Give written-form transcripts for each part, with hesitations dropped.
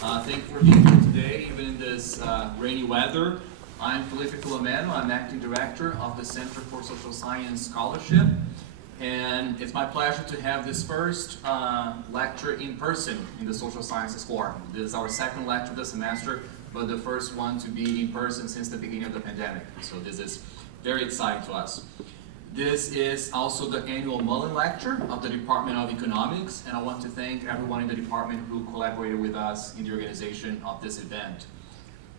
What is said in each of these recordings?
Thank you for being here today, even in this rainy weather. I'm Felipe Filomeno. I'm Acting Director of the Center for Social Science Scholarship. And it's my pleasure to have this first lecture in person in the Social Sciences Forum. This is our second lecture of the semester, but the first one to be in person since the beginning of the pandemic. So this is very exciting to us. This is also the annual Mullen Lecture of the Department of Economics, and I want to thank everyone in the department who collaborated with us in the organization of this event.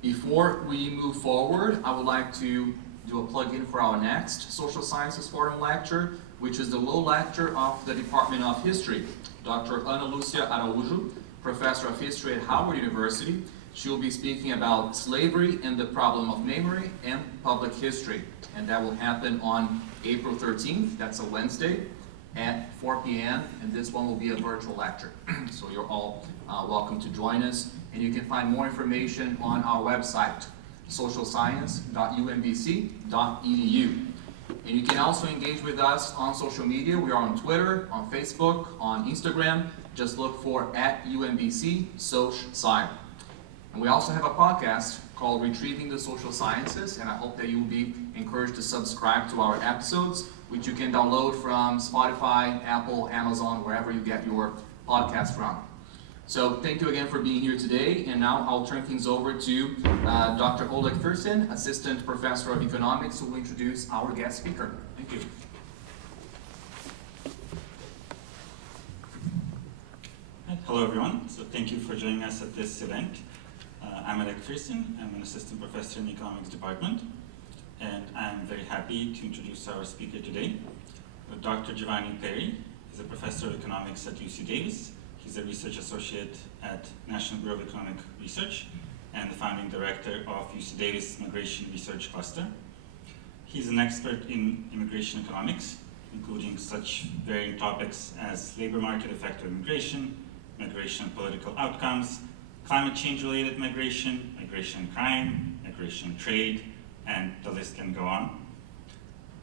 Before we move forward, I would like to do a plug-in for our next Social Sciences Forum lecture, which is the Low Lecture of the Department of History. Dr. Ana Lucia Araújo, Professor of History at Howard University. She will be speaking about slavery and the problem of memory and public history. And that will happen on April 13th, that's a Wednesday, at 4 p.m. And this one will be a virtual lecture. So you're all welcome to join us. And you can find more information on our website, socialscience.umbc.edu. And you can also engage with us on social media. We are on Twitter, on Facebook, on Instagram. Just look for @UMBC SocSci. And we also have a podcast called Retrieving the Social Sciences, and I hope that you will be encouraged to subscribe to our episodes, which you can download from Spotify, Apple, Amazon, wherever you get your podcast from. So thank you again for being here today, and now I'll turn things over to Dr. Oleg Firsin, Assistant Professor of Economics, who will introduce our guest speaker. Thank you. Hello everyone, so thank you for joining us at this event. I'm Oleg Firsin, I'm an Assistant Professor in the Economics Department, and I'm very happy to introduce our speaker today. Dr. Giovanni Perry is a Professor of Economics at UC Davis. He's a Research Associate at National Bureau of Economic Research and the Founding Director of UC Davis Migration Research Cluster. He's an expert in immigration economics, including such varying topics as labor market effect of immigration, migration and political outcomes, climate change-related migration, migration and crime, migration and trade, and the list can go on.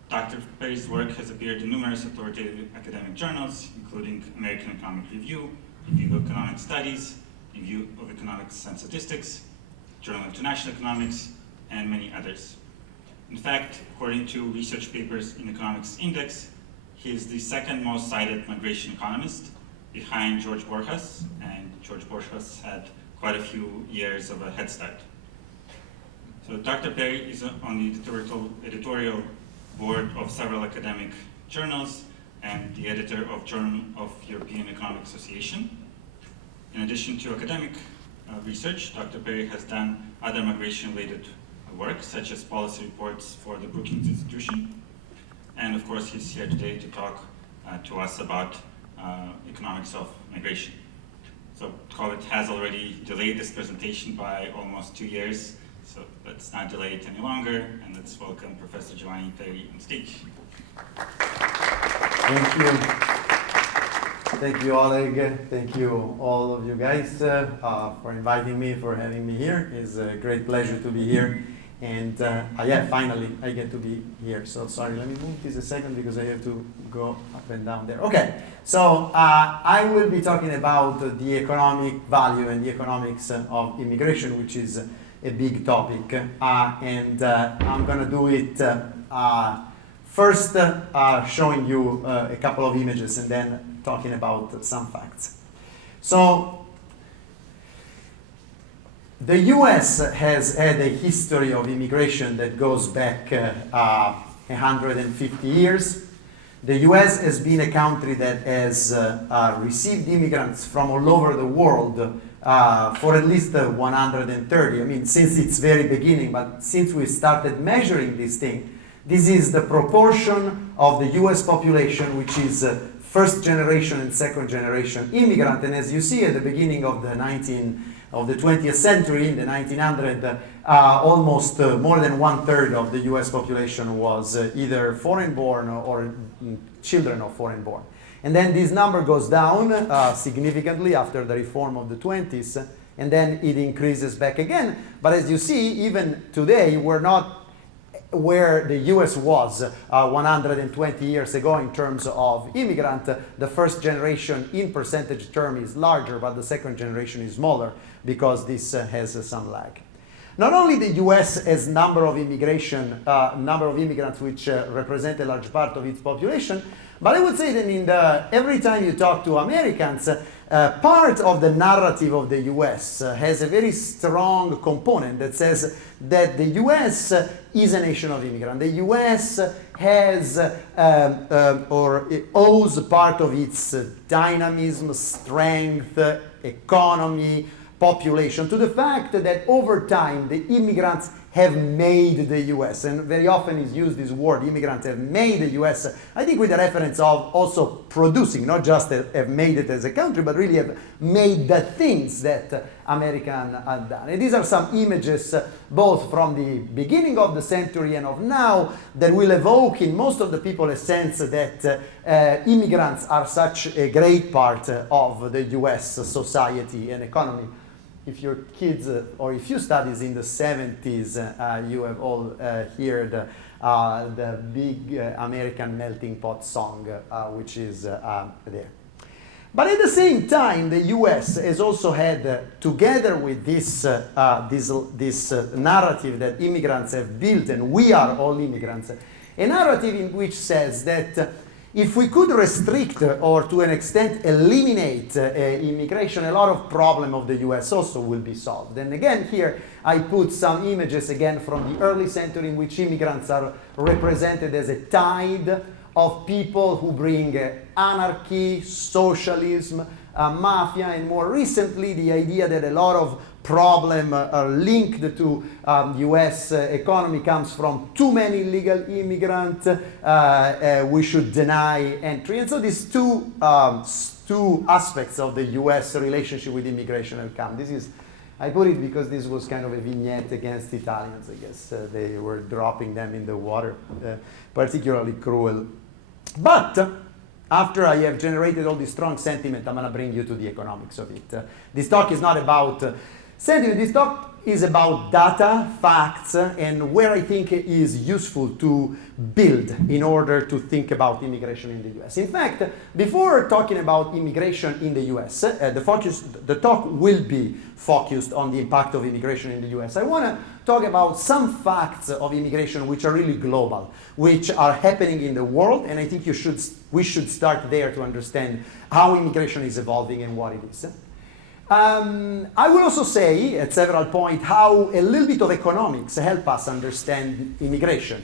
Dr. Perry's work has appeared in numerous authoritative academic journals, including American Economic Review, Review of Economic Studies, Review of Economics and Statistics, Journal of International Economics, and many others. In fact, according to Research Papers in Economics Index, he is the second most cited migration economist, behind George Borjas, and George Borjas had quite a few years of a head start. So Dr. Perry is on the editorial board of several academic journals and the editor of Journal of European Economic Association. In addition to academic research, Dr. Perry has done other migration-related work, such as policy reports for the Brookings Institution. And of course, he's here today to talk to us about economics of migration. So COVID has already delayed this presentation by almost 2 years, so let's not delay it any longer, and let's welcome Professor Giovanni Perry on stage. Thank you. Thank you, Oleg. Thank you, all of you guys, for inviting me, for having me here. It's a great pleasure to be here. And yeah, finally, I get to be here. So sorry, let me move this a second because I have to go up and down there. Okay, so I will be talking about the economic value and the economics of immigration, which is a big topic. And I'm going to do it first showing you a couple of images and then talking about some facts. So the US has had a history of immigration that goes back 150 years. The US has been a country that has received immigrants from all over the world for at least 130. I mean, since its very beginning, but since we started measuring this thing, this is the proportion of the US population which is first generation and second generation immigrant. And as you see at the beginning of the 20th century, in the 1900s, almost more than 1/3 of the US population was either foreign-born or children of foreign-born. And then this number goes down significantly after the reform of the 20s, and then it increases back again. But as you see, even today, we're not where the US was 120 years ago in terms of immigrant. The first generation in percentage term is larger, but the second generation is smaller because this has some lag. Not only the US has number of immigrants which represent a large part of its population, but I would say that every time you talk to Americans, part of the narrative of the US has a very strong component that says that the US is a nation of immigrants. The US has or it owes part of its dynamism, strength, economy, population to the fact that over time the immigrants have made the US, and very often is used this word, immigrants have made the US, I think with the reference of also producing, not just have made it as a country, but really have made the things that American have done. And these are some images both from the beginning of the century and of now that will evoke in most of the people a sense that immigrants are such a great part of the US society and economy. If your kids or if you studied in the 70s, you have all heard the big American melting pot song, which is there. But at the same time, the US has also had, together with this narrative that immigrants have built, and we are all immigrants, a narrative in which says that if we could restrict or to an extent eliminate immigration, a lot of problem of the US also will be solved. And again, here I put some images again from the early century in which immigrants are represented as a tide of people who bring anarchy, socialism, mafia, and more recently the idea that a lot of problem linked to US economy comes from too many illegal immigrants, we should deny entry. And so these two aspects of the US relationship with immigration have come. This is, I put it because this was kind of a vignette against Italians, I guess. They were dropping them in the water, particularly cruel. But after I have generated all this strong sentiment, I'm going to bring you to the economics of it. This talk is not about sentiment. This talk is about data, facts, and where I think it is useful to build in order to think about immigration in the US. In fact, before talking about immigration in the US, the talk will be focused on the impact of immigration in the US. I want to talk about some facts of immigration which are really global, which are happening in the world, and I think we should start there to understand how immigration is evolving and what it is. I will also say at several points how a little bit of economics help us understand immigration,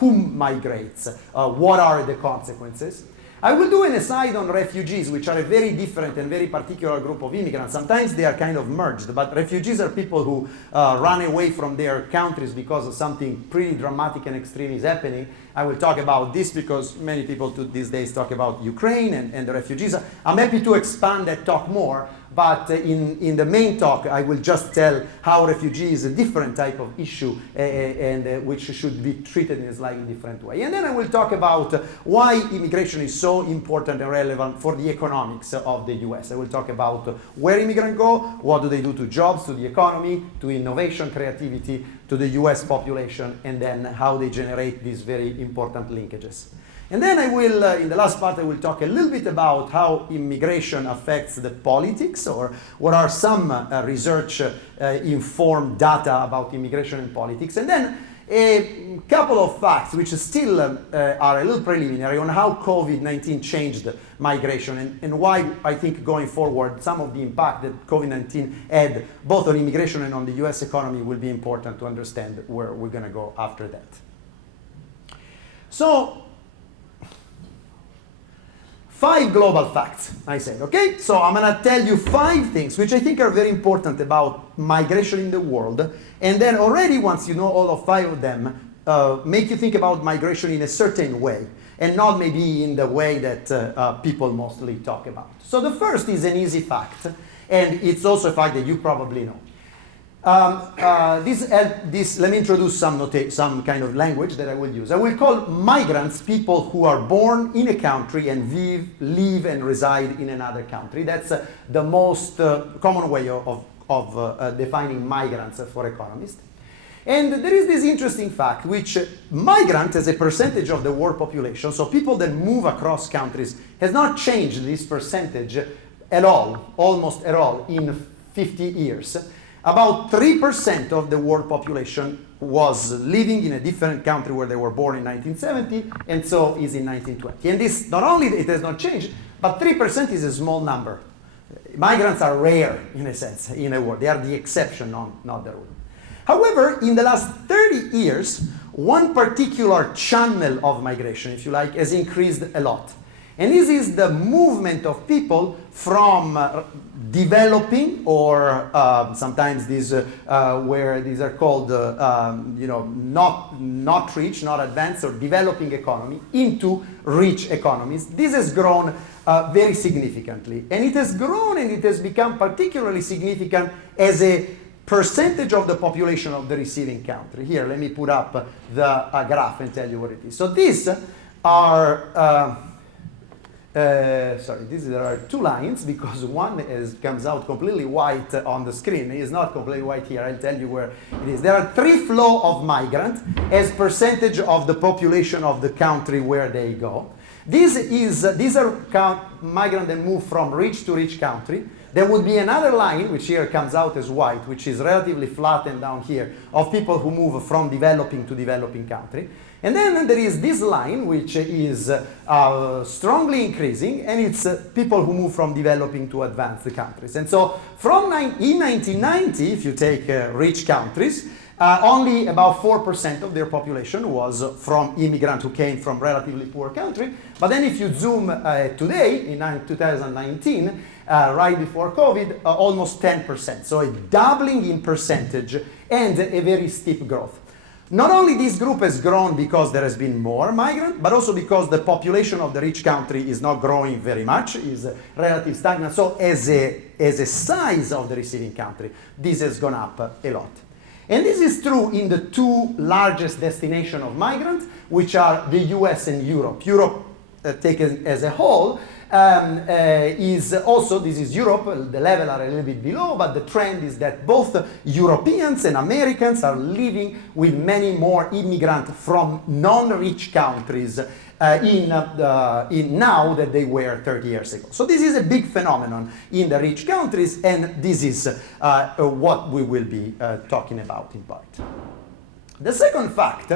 who migrates, what are the consequences. I will do an aside on refugees, which are a very different and very particular group of immigrants. Sometimes they are kind of merged, but refugees are people who run away from their countries because of something pretty dramatic and extreme is happening. I will talk about this because many people these days talk about Ukraine and the refugees. I'm happy to expand that talk more, but in the main talk, I will just tell how refugee is a different type of issue and which should be treated in a slightly different way. And then I will talk about why immigration is so important and relevant for the economics of the US. I will talk about where immigrants go, what do they do to jobs, to the economy, to innovation, creativity, to the US population, and then how they generate these very important linkages. And then I will, in the last part, I will talk a little bit about how immigration affects the politics, or what are some research-informed data about immigration and politics. And then a couple of facts, which still are a little preliminary, on how COVID-19 changed migration and why I think going forward some of the impact that COVID-19 had both on immigration and on the US economy will be important to understand where we're going to go after that. So, 5 global facts, I said, okay? So I'm going to tell you 5 things which I think are very important about migration in the world. And then already once you know all of 5 of them, make you think about migration in a certain way, and not maybe in the way that people mostly talk about. So the first is an easy fact, and it's also a fact that you probably know. Let me introduce some kind of language that I will use. I will call migrants people who are born in a country and live and reside in another country. That's the most common way of defining migrants for economists. And there is this interesting fact, which migrant as a percentage of the world population, so people that move across countries, has not changed this percentage at all, almost at all, in 50 years. About 3% of the world population was living in a different country where they were born in 1970, and so is in 1920. And this, not only it has not changed, but 3% is a small number. Migrants are rare, in a sense, in a world. They are the exception, not the rule. However, in the last 30 years, one particular channel of migration, if you like, has increased a lot. And this is the movement of people from developing, or sometimes these where these are called, not rich, not advanced, or developing economy, into rich economies. This has grown very significantly, and it has grown and it has become particularly significant as a percentage of the population of the receiving country. Here, let me put up the graph and tell you what it is. So these are, there are two lines, because one comes out completely white on the screen. It is not completely white here. I'll tell you where it is. There are three flow of migrant as percentage of the population of the country where they go. These are migrants that move from rich to rich country. There would be another line, which here comes out as white, which is relatively flattened down here, of people who move from developing to developing country. And then there is this line, which is strongly increasing, and it's people who move from developing to advanced countries. And so in 1990, if you take rich countries, only about 4% of their population was from immigrants who came from relatively poor country. But then if you zoom today, in 2019, right before COVID, almost 10%. So a doubling in percentage and a very steep growth. Not only this group has grown because there has been more migrants, but also because the population of the rich country is not growing very much, is relatively stagnant. So as a size of the receiving country, this has gone up a lot. And this is true in the two largest destinations of migrants, which are the US and Europe. Europe, taken as a whole, is also, this is Europe, the level are a little bit below, but the trend is that both Europeans and Americans are living with many more immigrants from non-rich countries in now that they were 30 years ago. So this is a big phenomenon in the rich countries, and this is what we will be talking about in part. The second fact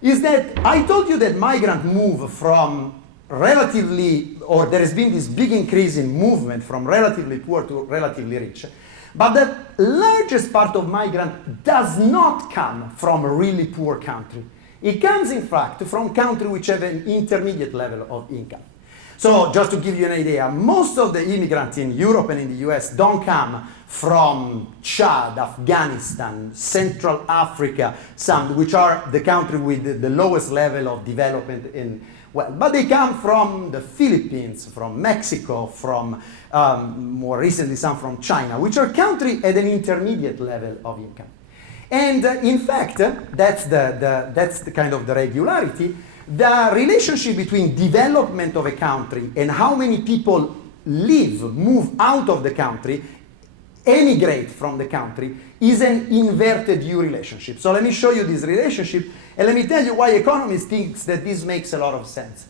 is that I told you that migrants move from relatively, or there has been this big increase in movement from relatively poor to relatively rich. But the largest part of migrant does not come from a really poor country. It comes, in fact, from countries which have an intermediate level of income. So just to give you an idea, most of the immigrants in Europe and in the US don't come from Chad, Afghanistan, Central Africa, some which are the country with the lowest level of development in, well, but they come from the Philippines, from Mexico, from more recently some from China, which are countries at an intermediate level of income. And in fact, that's the kind of the regularity. The relationship between development of a country and how many people move out of the country, emigrate from the country, is an inverted U relationship. So let me show you this relationship, and let me tell you why economists think that this makes a lot of sense.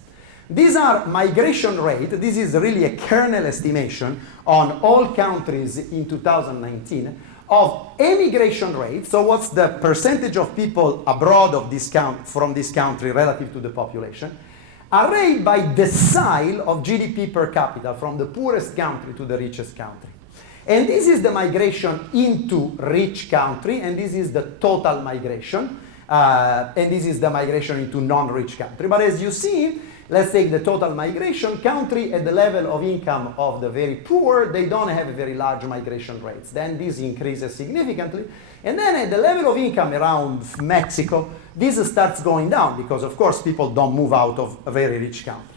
These are migration rate. This is really a kernel estimation on all countries in 2019 of emigration rate. So what's the percentage of people abroad of from this country relative to the population, arrayed by decile of GDP per capita from the poorest country to the richest country. And this is the migration into rich country, and this is the total migration, and this is the migration into non-rich country. But as you see, let's take the total migration country at the level of income of the very poor, they don't have very large migration rates. Then this increases significantly. And then at the level of income around Mexico, this starts going down because, of course, people don't move out of very rich countries.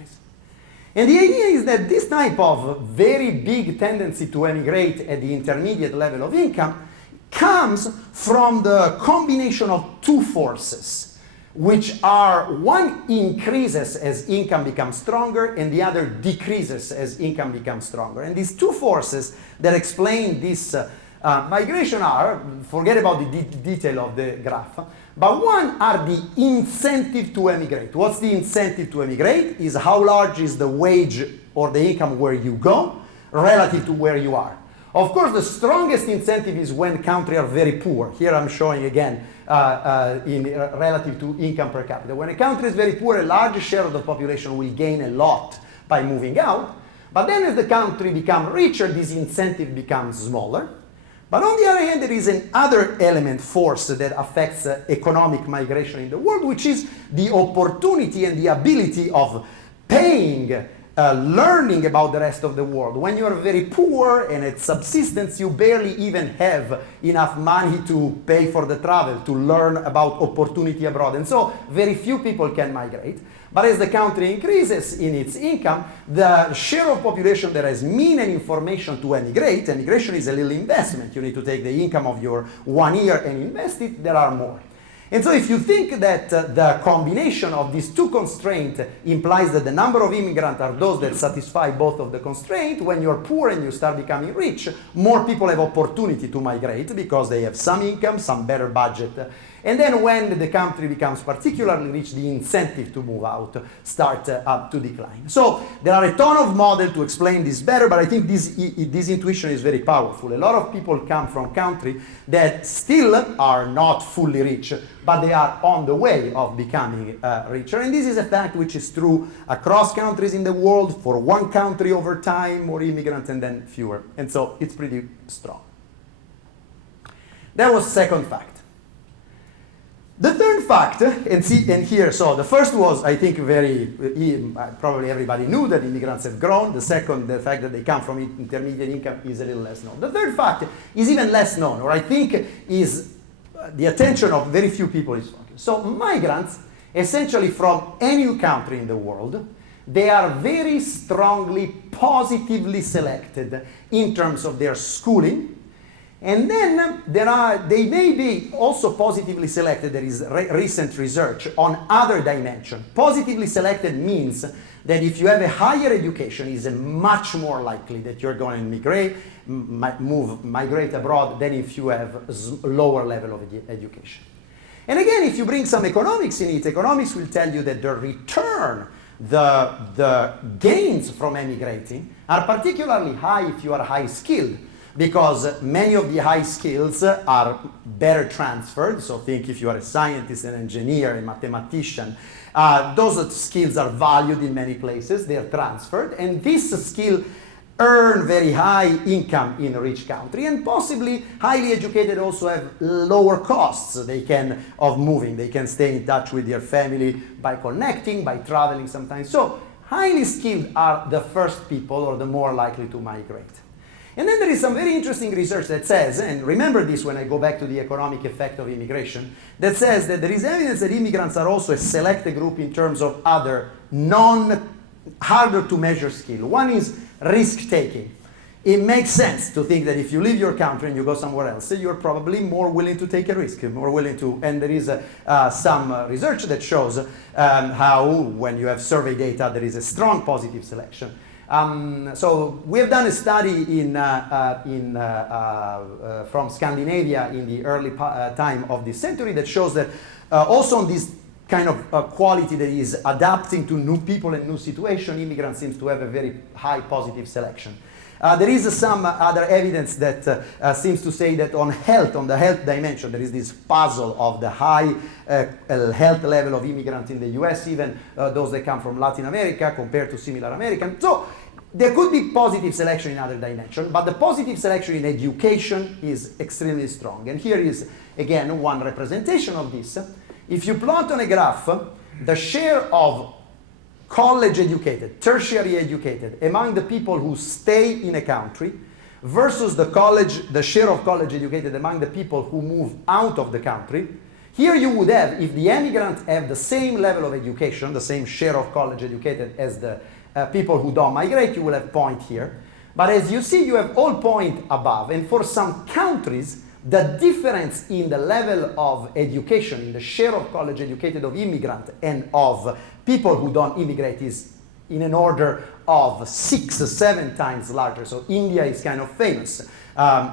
And the idea is that this type of very big tendency to emigrate at the intermediate level of income comes from the combination of two forces, which are, one increases as income becomes stronger and the other decreases as income becomes stronger. And these two forces that explain this Migration are, forget about the detail of the graph, but one are the incentive to emigrate. What's the incentive to emigrate? Is how large is the wage or the income where you go relative to where you are. Of course, the strongest incentive is when countries are very poor. Here I'm showing again relative to income per capita. When a country is very poor, a large share of the population will gain a lot by moving out. But then as the country becomes richer, this incentive becomes smaller. But on the other hand, there is another element force that affects economic migration in the world, which is the opportunity and the ability of paying learning about the rest of the world. When you are very poor and at subsistence, you barely even have enough money to pay for the travel, to learn about opportunity abroad. And so very few people can migrate. But as the country increases in its income, the share of population that has mean and information to emigrate, emigration is a little investment. You need to take the income of your 1 year and invest it, there are more. And so if you think that the combination of these two constraints implies that the number of immigrants are those that satisfy both of the constraints, when you're poor and you start becoming rich, more people have opportunity to migrate because they have some income, some better budget. And then when the country becomes particularly rich, the incentive to move out starts to decline. So there are a ton of models to explain this better, but I think this intuition is very powerful. A lot of people come from countries that still are not fully rich, but they are on the way of becoming richer. And this is a fact which is true across countries in the world, for one country over time, more immigrants and then fewer. And so it's pretty strong. That was second fact. The third fact, and here, so the first was, I think, probably everybody knew that immigrants have grown. The second, the fact that they come from intermediate income is a little less known. The third fact is even less known, or I think is the attention of very few people is focused. So migrants, essentially from any country in the world, they are very strongly positively selected in terms of their schooling. And then they may be also positively selected. There is recent research on other dimensions. Positively selected means that if you have a higher education, it's much more likely that you're going to migrate abroad than if you have a lower level of education. And again, if you bring some economics in it, economics will tell you that the return, the gains from emigrating are particularly high if you are high skilled, because many of the high skills are better transferred. So think if you are a scientist, an engineer, a mathematician, those skills are valued in many places, they are transferred, and this skill earn very high income in a rich country, and possibly highly educated also have lower costs of moving. They can stay in touch with their family by connecting, by traveling sometimes. So highly skilled are the first people or the more likely to migrate. And then there is some very interesting research that says, and remember this when I go back to the economic effect of immigration, that says that there is evidence that immigrants are also a selected group in terms of other harder to measure skill. One is risk-taking. It makes sense to think that if you leave your country and you go somewhere else, you're probably more willing to take a risk, more willing to, and there is some research that shows how when you have survey data, there is a strong positive selection. So we have done a study from Scandinavia in the early time of this century that shows that also on this kind of quality that is adapting to new people and new situation, immigrants seems to have a very high positive selection. There is some other evidence that seems to say that on the health dimension, there is this puzzle of the high health level of immigrants in the US, even those that come from Latin America compared to similar Americans. So there could be positive selection in other dimensions, but the positive selection in education is extremely strong. And here is, again, one representation of this. If you plot on a graph the share of college educated, tertiary educated, among the people who stay in a country versus the share of college educated among the people who move out of the country, here you would have, if the immigrants have the same level of education, the same share of college educated as the people who don't migrate, you will have point here. But as you see, you have all point above. And for some countries, the difference in the level of education, in the share of college educated of immigrants and of people who don't immigrate is in an order of 6 or 7 times larger. So India is kind of famous.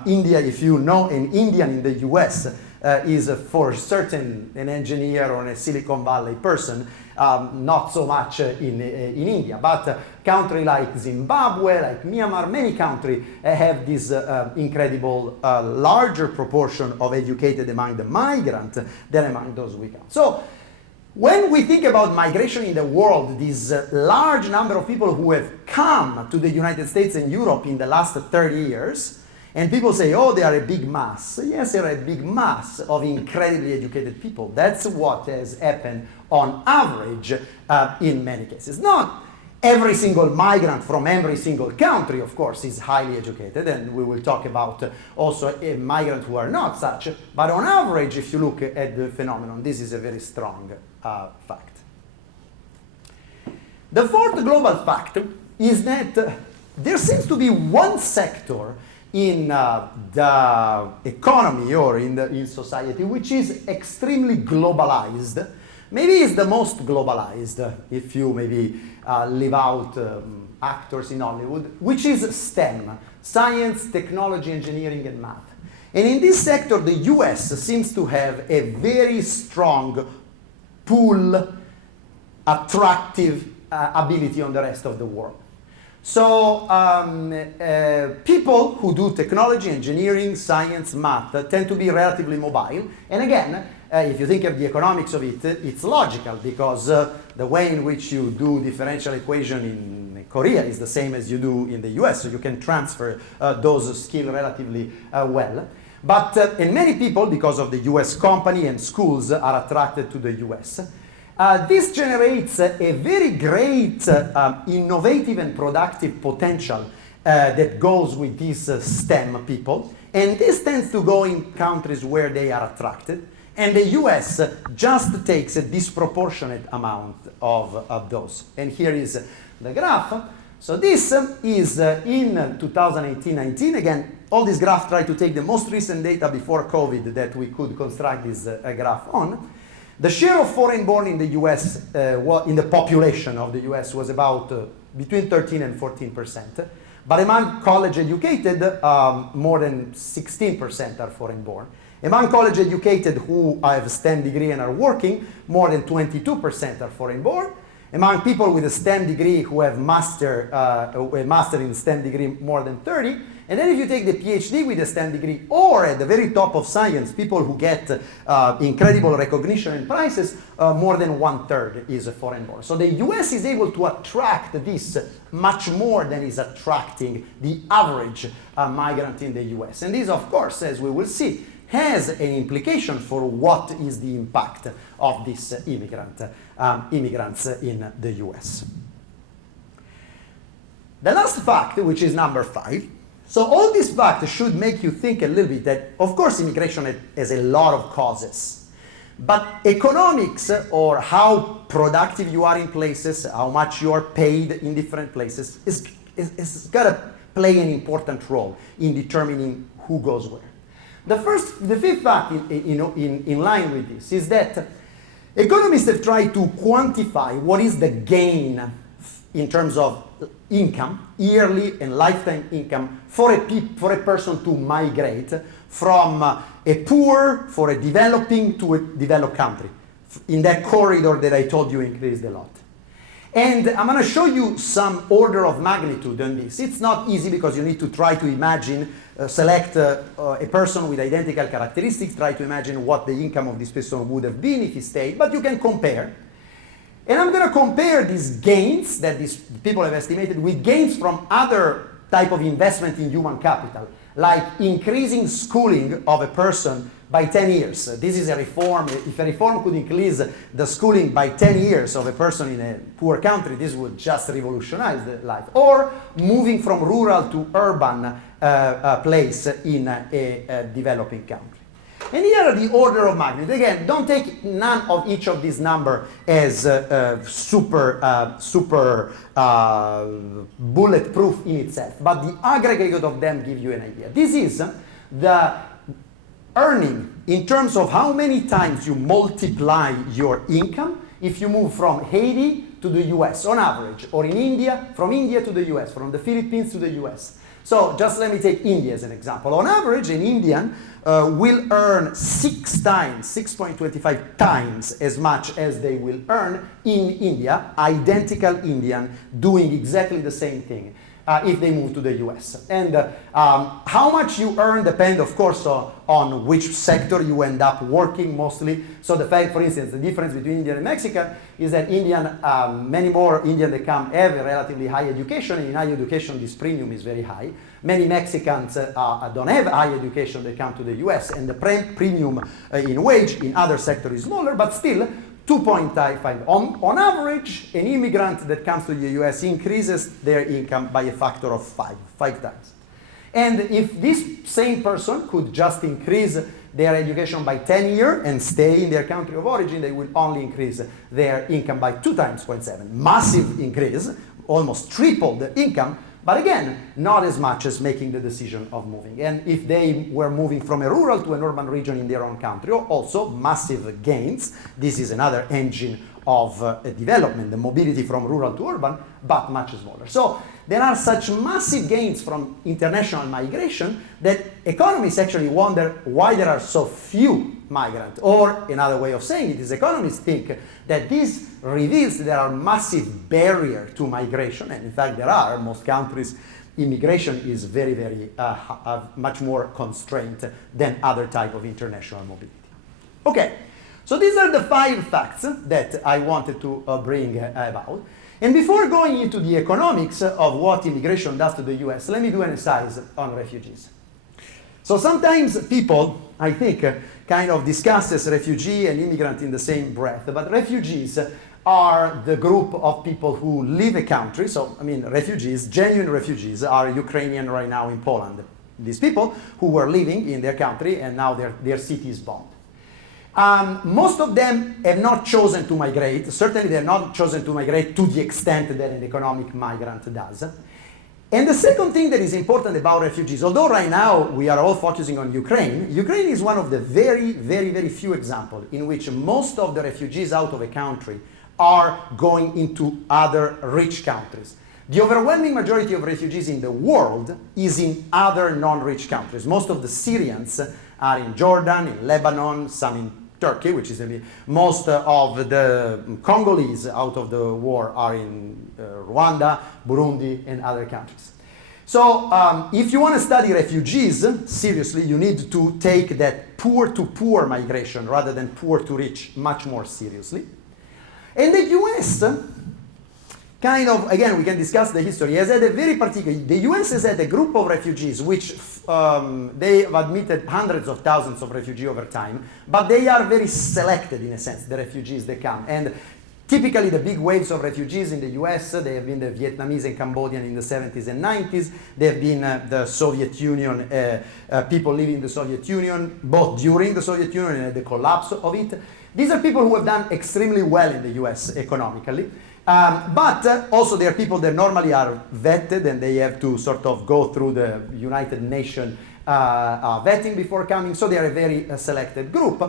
India, if you know an Indian in the US, is for certain an engineer or a Silicon Valley person, not so much in India. But countries like Zimbabwe, like Myanmar, many countries have this incredible larger proportion of educated among the migrants than among those we count. So when we think about migration in the world, this large number of people who have come to the United States and Europe in the last 30 years, and people say, oh, they are a big mass. Yes, they are a big mass of incredibly educated people. That's what has happened on average in many cases. Not every single migrant from every single country, of course, is highly educated, and we will talk about also a migrant who are not such. But on average, if you look at the phenomenon, this is a very strong fact. The fourth global fact is that there seems to be one sector in the economy or in society which is extremely globalized. Maybe it's the most globalized, if you maybe leave out actors in Hollywood, which is STEM, science, technology, engineering, and math. And in this sector, the US seems to have a very strong pull, attractive ability on the rest of the world. So people who do technology, engineering, science, math tend to be relatively mobile. And again, if you think of the economics of it, it's logical because the way in which you do differential equation in Korea is the same as you do in the US, so you can transfer those skills relatively well. But and many people, because of the US company and schools, are attracted to the US. This generates a very great innovative and productive potential that goes with these STEM people. And this tends to go in countries where they are attracted. And the US just takes a disproportionate amount of those. And here is the graph. So this is in 2018-19. Again, all these graphs try to take the most recent data before COVID that we could construct this graph on. The share of foreign-born in the US, in the population of the US, was about between 13 and 14%. But among college-educated, more than 16% are foreign-born. Among college-educated who have a STEM degree and are working, more than 22% are foreign-born. Among people with a STEM degree who have a master in STEM degree, more than 30. And then if you take the PhD with a STEM degree, or at the very top of science, people who get incredible recognition and prizes, more than 1/3 is foreign-born. So the US is able to attract this much more than is attracting the average migrant in the US. And this, of course, as we will see, has an implication for what is the impact of these immigrants in the US. The last fact, which is number 5, so all these facts should make you think a little bit that, of course, immigration has a lot of causes. But economics, or how productive you are in places, how much you are paid in different places, is got to play an important role in determining who goes where. The fifth fact in line with this is that economists have tried to quantify what is the gain in terms of income, yearly and lifetime income, for a person to migrate from a poor, for a developing to a developed country, in that corridor that I told you increased a lot. And I'm going to show you some order of magnitude on this. It's not easy because you need to try to imagine, select a person with identical characteristics, try to imagine what the income of this person would have been if he stayed, but you can compare. And I'm going to compare these gains that these people have estimated with gains from other type of investment in human capital, like increasing schooling of a person by 10 years. This is a reform. If a reform could increase the schooling by 10 years of a person in a poor country, this would just revolutionize the life. Or moving from rural to urban place in a developing country. And here are the order of magnitude. Again, don't take none of each of these numbers as super bulletproof in itself, but the aggregate of them give you an idea. This is the earning in terms of how many times you multiply your income if you move from Haiti to the US on average, or in India, from India to the US, from the Philippines to the US. So just let me take India as an example. On average, an Indian will earn 6.25 times as much as they will earn in India, identical Indian, doing exactly the same thing. If they move to the US. And how much you earn depends, of course, on which sector you end up working mostly. So the fact, for instance, the difference between Indian and Mexican is that many more Indian that come have a relatively high education, and in high education this premium is very high. Many Mexicans don't have high education, they come to the US, and the premium in wage in other sectors is smaller, but still 2.5. On average, an immigrant that comes to the US increases their income by a factor of 5 times. And if this same person could just increase their education by 10 years and stay in their country of origin, they will only increase their income by 2 times 0.7. Massive increase, almost triple the income, but again, not as much as making the decision of moving. And if they were moving from a rural to an urban region in their own country, also massive gains. This is another engine of development, the mobility from rural to urban, but much smaller. So there are such massive gains from international migration that economists actually wonder why there are so few migrants. Or another way of saying it is economists think that this reveals there are massive barriers to migration, and in fact there are. Most countries, immigration is very, very much more constrained than other type of international mobility. Okay, so these are the 5 facts that I wanted to bring about. And before going into the economics of what immigration does to the US, let me do an exercise on refugees. So sometimes people, I think, kind of discusses refugee and immigrant in the same breath, but refugees are the group of people who leave a country. So, I mean, refugees, genuine refugees, are Ukrainian right now in Poland. These people who were living in their country and now their city is bombed. Most of them have not chosen to migrate. Certainly they have not chosen to migrate to the extent that an economic migrant does. And the second thing that is important about refugees, although right now we are all focusing on Ukraine, Ukraine is one of the very, very, very few examples in which most of the refugees out of a country are going into other rich countries. The overwhelming majority of refugees in the world is in other non-rich countries. Most of the Syrians are in Jordan, in Lebanon, some in Turkey, which is most of the Congolese out of the war are in Rwanda, Burundi, and other countries. So if you want to study refugees seriously, you need to take that poor to poor migration rather than poor to rich much more seriously. And the US, kind of, again, we can discuss the history, has had a very particular, the US has had a group of refugees which they have admitted hundreds of thousands of refugees over time, but they are very selected in a sense, the refugees that come. And typically the big waves of refugees in the US, they have been the Vietnamese and Cambodian in the 70s and 90s. They have been the Soviet Union, people living in the Soviet Union, both during the Soviet Union and the collapse of it. These are people who have done extremely well in the US economically. But also there are people that normally are vetted and they have to sort of go through the United Nations vetting before coming, so they are a very selected group.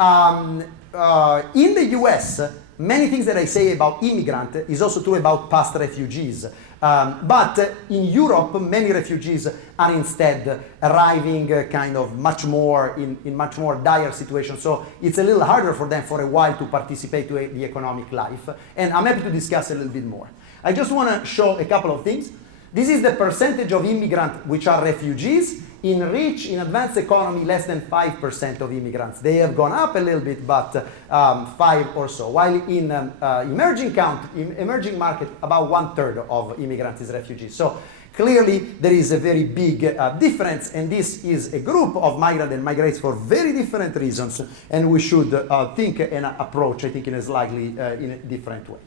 In the US, many things that I say about immigrant is also true about past refugees. But in Europe, many refugees are instead arriving kind of much more in much more dire situations. So it's a little harder for them for a while to participate to the economic life. And I'm happy to discuss a little bit more. I just want to show a couple of things. This is the percentage of immigrants which are refugees. In rich, in advanced economy, less than 5% of immigrants. They have gone up a little bit, but 5 or so. While in emerging market, about 1/3 of immigrants is refugees. So clearly there is a very big difference, and this is a group of migrants that migrates for very different reasons, and we should think and approach, I think, in a slightly in a different way.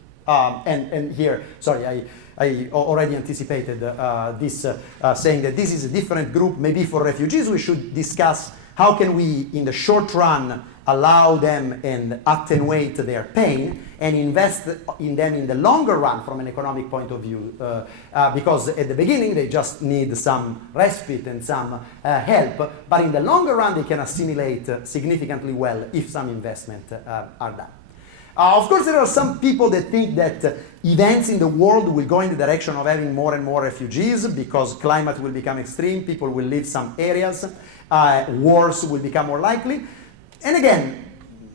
And here, sorry, I already anticipated this, saying that this is a different group. Maybe for refugees, we should discuss how can we, in the short run, allow them and attenuate their pain and invest in them in the longer run from an economic point of view. Because at the beginning, they just need some respite and some help. But in the longer run, they can assimilate significantly well if some investment are done. Of course, there are some people that think that events in the world will go in the direction of having more and more refugees because climate will become extreme, people will leave some areas, wars will become more likely. And again,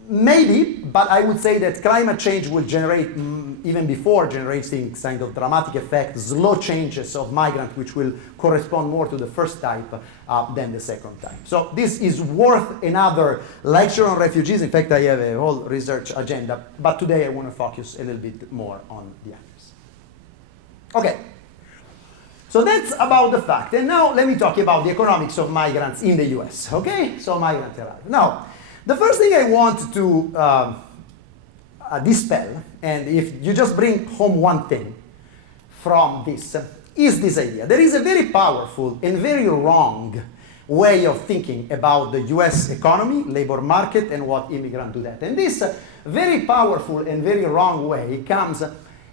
maybe, but I would say that climate change will generate, even before generating kind of dramatic effect, slow changes of migrants which will correspond more to the first type than the second type. So this is worth another lecture on refugees. In fact, I have a whole research agenda, but today I want to focus a little bit more on the others. Okay, so that's about the fact. And now let me talk about the economics of migrants in the US, okay? So migrants arrive. Now, the first thing I want to dispel, and if you just bring home one thing from this, is this idea. There is a very powerful and very wrong way of thinking about the US economy, labor market, and what immigrants do that. And this very powerful and very wrong way comes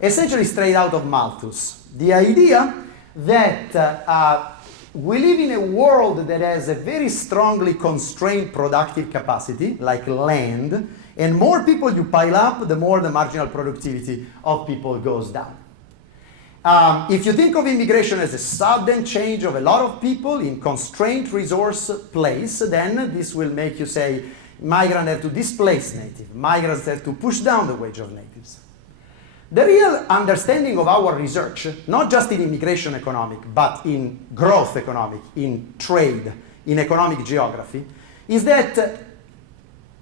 essentially straight out of Malthus. The idea that we live in a world that has a very strongly constrained productive capacity, like land, and more people you pile up, the more the marginal productivity of people goes down. If you think of immigration as a sudden change of a lot of people in constrained resource place, then this will make you say, migrants have to displace natives, migrants have to push down the wage of natives. The real understanding of our research, not just in immigration economic, but in growth economic, in trade, in economic geography, is that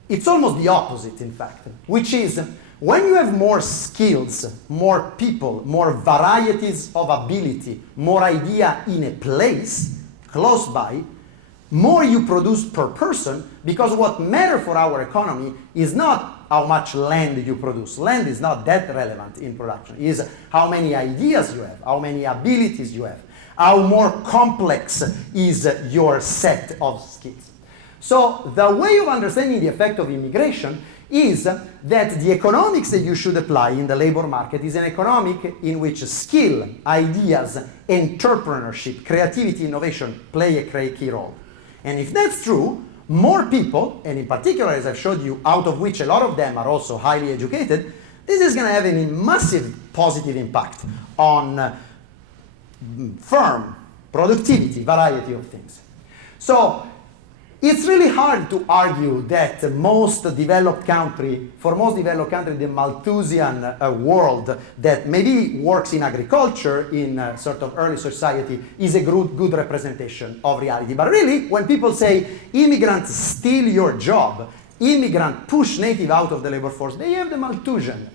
it's almost the opposite, in fact, which is when you have more skills, more people, more varieties of ability, more idea in a place, close by, more you produce per person, because what matters for our economy is not how much land you produce. Land is not that relevant in production. It is how many ideas you have, how many abilities you have, how more complex is your set of skills. So the way of understanding the effect of immigration is that the economics that you should apply in the labor market is an economic in which skill, ideas, entrepreneurship, creativity, innovation play a key role. And if that's true, more people, and in particular, as I've showed you, out of which a lot of them are also highly educated, this is going to have a massive positive impact on firm, productivity, variety of things. So it's really hard to argue that for most developed country, the Malthusian world that maybe works in agriculture, in sort of early society, is a good representation of reality. But really, when people say immigrants steal your job, immigrant push native out of the labor force, they have the Malthusian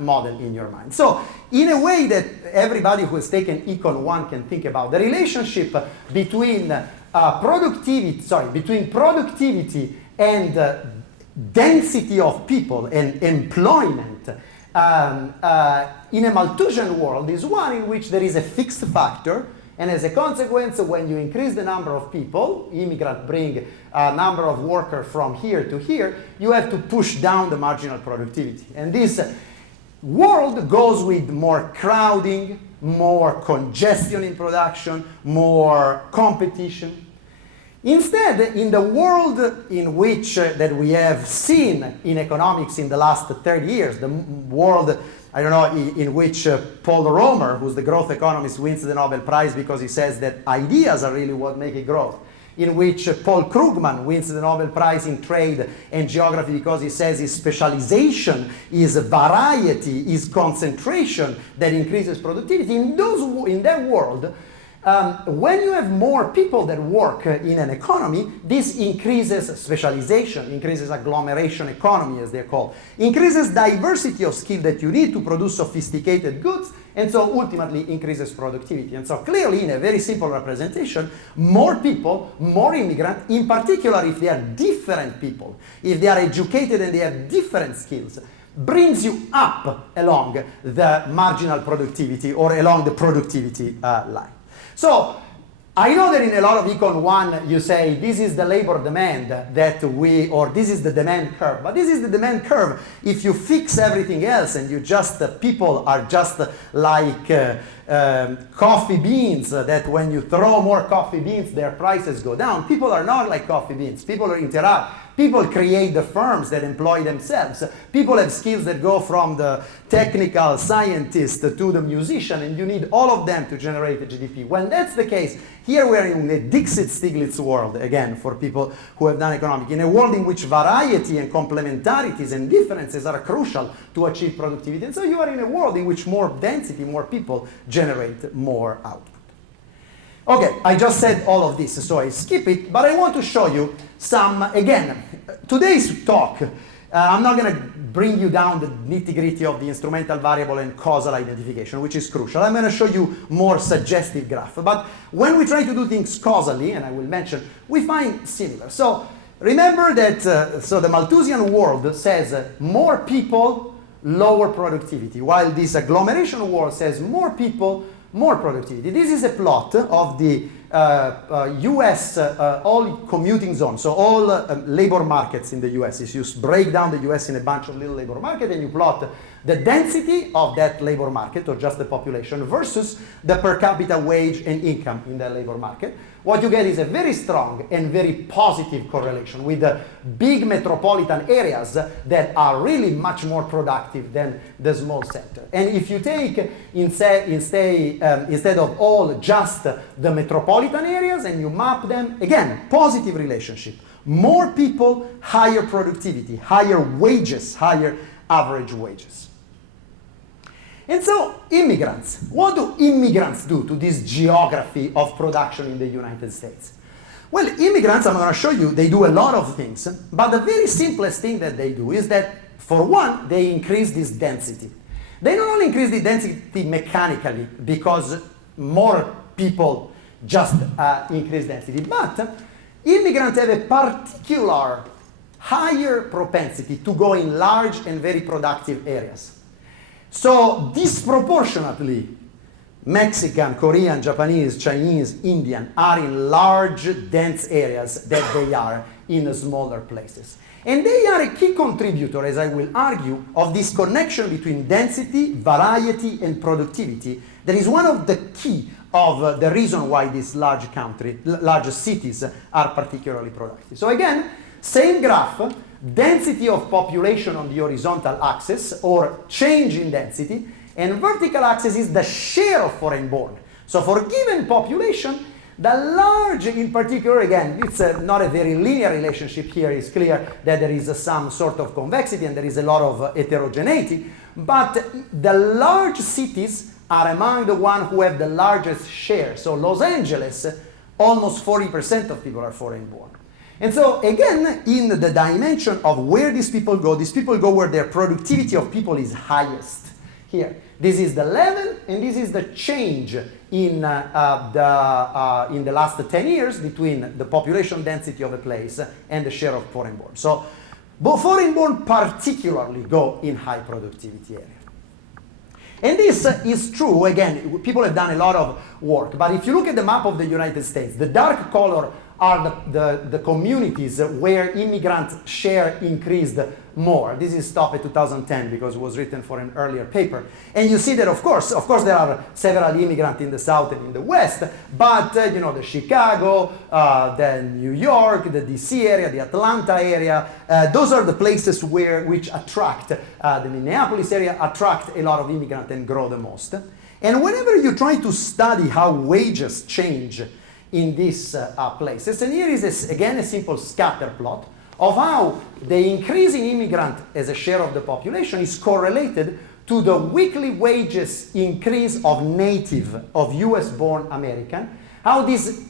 model in your mind. So in a way that everybody who has taken Econ 1 can think about, the relationship between productivity and density of people and employment in a Malthusian world is one in which there is a fixed factor, and as a consequence, when you increase the number of people, immigrants bring a number of workers from here to here, you have to push down the marginal productivity. And this world goes with more crowding, more congestion in production, more competition. Instead, in the world in which that we have seen in economics in the last 30 years, the world, I don't know, in which Paul Romer, who's the growth economist, wins the Nobel Prize because he says that ideas are really what make it growth, in which Paul Krugman wins the Nobel Prize in trade and geography because he says his specialization is variety, is concentration that increases productivity. In that world, when you have more people that work in an economy, this increases specialization, increases agglomeration economy, as they're called, increases diversity of skill that you need to produce sophisticated goods, and so ultimately increases productivity. And so clearly, in a very simple representation, more people, more immigrants, in particular if they are different people, if they are educated and they have different skills, brings you up along the marginal productivity or along the productivity line. So I know that in a lot of Econ 1 you say this is the labor demand or this is the demand curve. But this is the demand curve if you fix everything else and you just, people are just like coffee beans, that when you throw more coffee beans, their prices go down. People are not like coffee beans. People interact. People create the firms that employ themselves. People have skills that go from the technical scientist to the musician, and you need all of them to generate a GDP. When that's the case, here we're in a Dixit-Stiglitz world, again, for people who have done economics, in a world in which variety and complementarities and differences are crucial to achieve productivity. And so you are in a world in which more density, more people generate more output. Okay, I just said all of this, so I skip it, but I want to show you some, again, today's talk, I'm not going to bring you down the nitty-gritty of the instrumental variable and causal identification, which is crucial. I'm going to show you more suggestive graph. But when we try to do things causally, and I will mention, we find similar. So remember that, so the Malthusian world says more people, lower productivity, while this agglomeration world says more people, more productivity. This is a plot of the US, all commuting zones, so all labor markets in the US. If you break down the US in a bunch of little labor markets and you plot the density of that labor market, or just the population, versus the per capita wage and income in the labor market, what you get is a very strong and very positive correlation with the big metropolitan areas that are really much more productive than the small sector. And if you take, instead of all just the metropolitan areas and you map them, again, positive relationship. More people, higher productivity, higher wages, higher average wages. And so, immigrants. What do immigrants do to this geography of production in the United States? Well, immigrants, I'm going to show you, they do a lot of things. But the very simplest thing that they do is that, for one, they increase this density. They not only increase the density mechanically, because more people just increase density, but immigrants have a particular higher propensity to go in large and very productive areas. So disproportionately, Mexican, Korean, Japanese, Chinese, Indian are in large, dense areas that they are in smaller places. And they are a key contributor, as I will argue, of this connection between density, variety, and productivity. That is one of the key of the reason why these large cities are particularly productive. So again, same graph, density of population on the horizontal axis, or change in density, and vertical axis is the share of foreign-born. So for a given population, the large in particular, again, it's not a very linear relationship here. It's clear that there is some sort of convexity and there is a lot of heterogeneity, but the large cities are among the ones who have the largest share. So Los Angeles, almost 40% of people are foreign-born. And so, again, in the dimension of where these people go where their productivity of people is highest. Here, this is the level, and this is the change in the last 10 years between the population density of a place and the share of foreign-born. So, foreign-born particularly go in high productivity area. And this is true, again, people have done a lot of work, but if you look at the map of the United States, the dark color are the communities where immigrant share increased more. This is stopped at 2010 because it was written for an earlier paper. And you see that, of course, there are several immigrants in the South and in the West, but, the Chicago, the New York, the DC area, the Atlanta area, those are the places which attract, the Minneapolis area, attract a lot of immigrants and grow the most. And whenever you try to study how wages change in these places, and here is, again, a simple scatter plot of how the increase in immigrant as a share of the population is correlated to the weekly wages increase of native, of US-born American, how this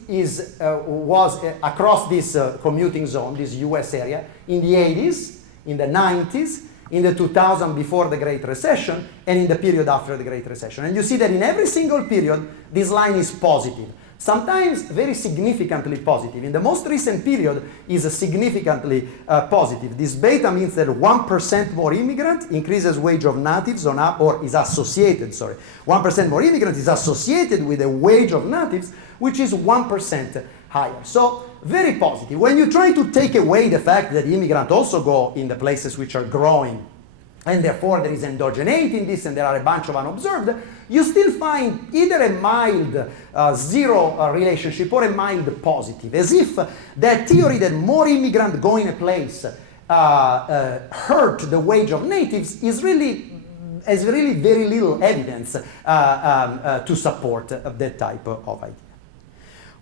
was across this commuting zone, this US area, in the 80s, in the 90s, in the 2000 before the Great Recession, and in the period after the Great Recession. And you see that in every single period, this line is positive. Sometimes very significantly positive. In the most recent period is significantly positive. This beta means that 1% more immigrant increases wage of natives or is associated, 1% more immigrant is associated with a wage of natives, which is 1% higher. So very positive. When you try to take away the fact that immigrants also go in the places which are growing and therefore there is endogeneity in this and there are a bunch of unobserved, you still find either a mild zero relationship or a mild positive, as if that theory that more immigrants go in a place hurt the wage of natives has really very little evidence to support that type of idea.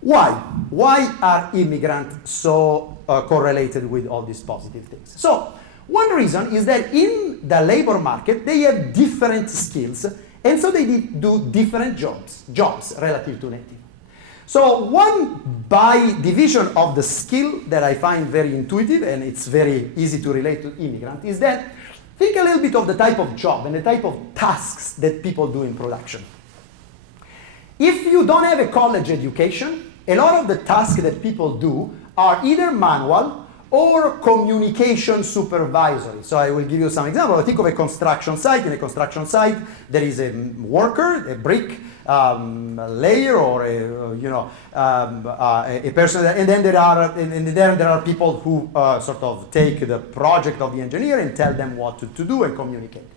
Why? Why are immigrants so correlated with all these positive things? So one reason is that in the labor market, they have different skills, and so they do different jobs relative to native. So one by division of the skill that I find very intuitive, and it's very easy to relate to immigrant, is that think a little bit of the type of job and the type of tasks that people do in production. If you don't have a college education, a lot of the tasks that people do are either manual or communication supervisory. So I will give you some examples. Think of a construction site. In a construction site, there is a worker, a brick layer, or a person, and then there are people who sort of take the project of the engineer and tell them what to do and communicate.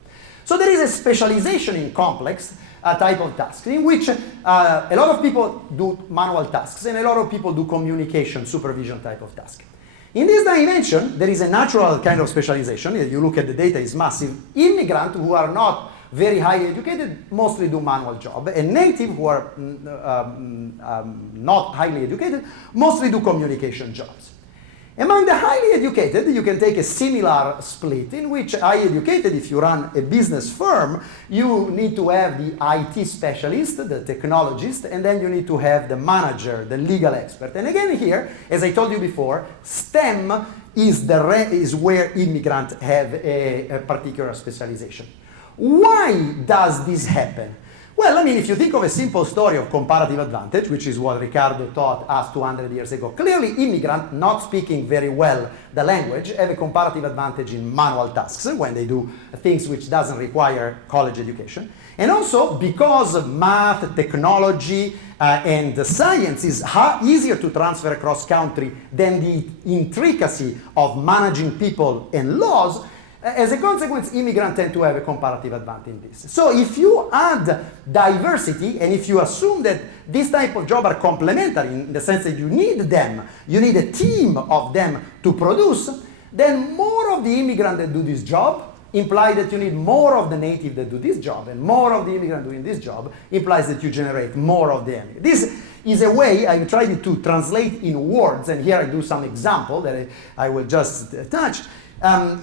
So there is a specialization in complex type of tasks in which a lot of people do manual tasks and a lot of people do communication supervision type of tasks. In this dimension, there is a natural kind of specialization. If you look at the data, it's massive. Immigrants who are not very highly educated mostly do manual job, and native who are not highly educated mostly do communication jobs. Among the highly educated, you can take a similar split in which highly educated, if you run a business firm, you need to have the IT specialist, the technologist, and then you need to have the manager, the legal expert. And again here, as I told you before, STEM is where immigrants have a particular specialization. Why does this happen? Well, I mean, if you think of a simple story of comparative advantage, which is what Ricardo taught us 200 years ago, clearly immigrants not speaking very well the language have a comparative advantage in manual tasks when they do things which doesn't require college education. And also because math, technology, and science is easier to transfer across country than the intricacy of managing people and laws, as a consequence, immigrants tend to have a comparative advantage in this. So if you add diversity, and if you assume that this type of jobs are complementary in the sense that you need them, you need a team of them to produce, then more of the immigrants that do this job imply that you need more of the native that do this job, and more of the immigrants doing this job implies that you generate more of the immigrants. This is a way I tried to translate in words, and here I do some example that I will just touch.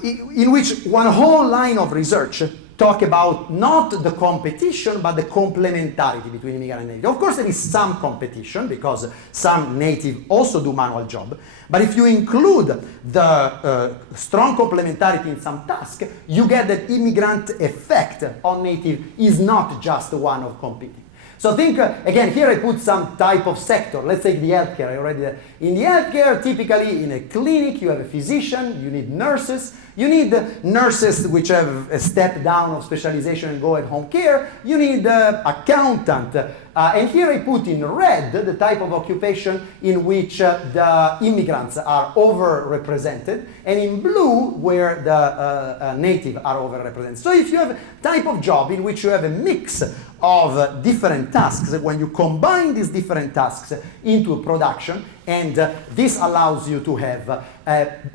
In which one whole line of research talk about not the competition, but the complementarity between immigrant and native. Of course, there is some competition because some native also do manual job. But if you include the strong complementarity in some task, you get that immigrant effect on native is not just one of competing. So think, again, here I put some type of sector. Let's take the healthcare. In the healthcare, typically in a clinic, you have a physician, you need nurses. You need nurses which have a step down of specialization and go at home care. You need accountant. And here I put in red the type of occupation in which the immigrants are overrepresented, and in blue where the native are overrepresented. So if you have a type of job in which you have a mix of different tasks, when you combine these different tasks into production, and this allows you to have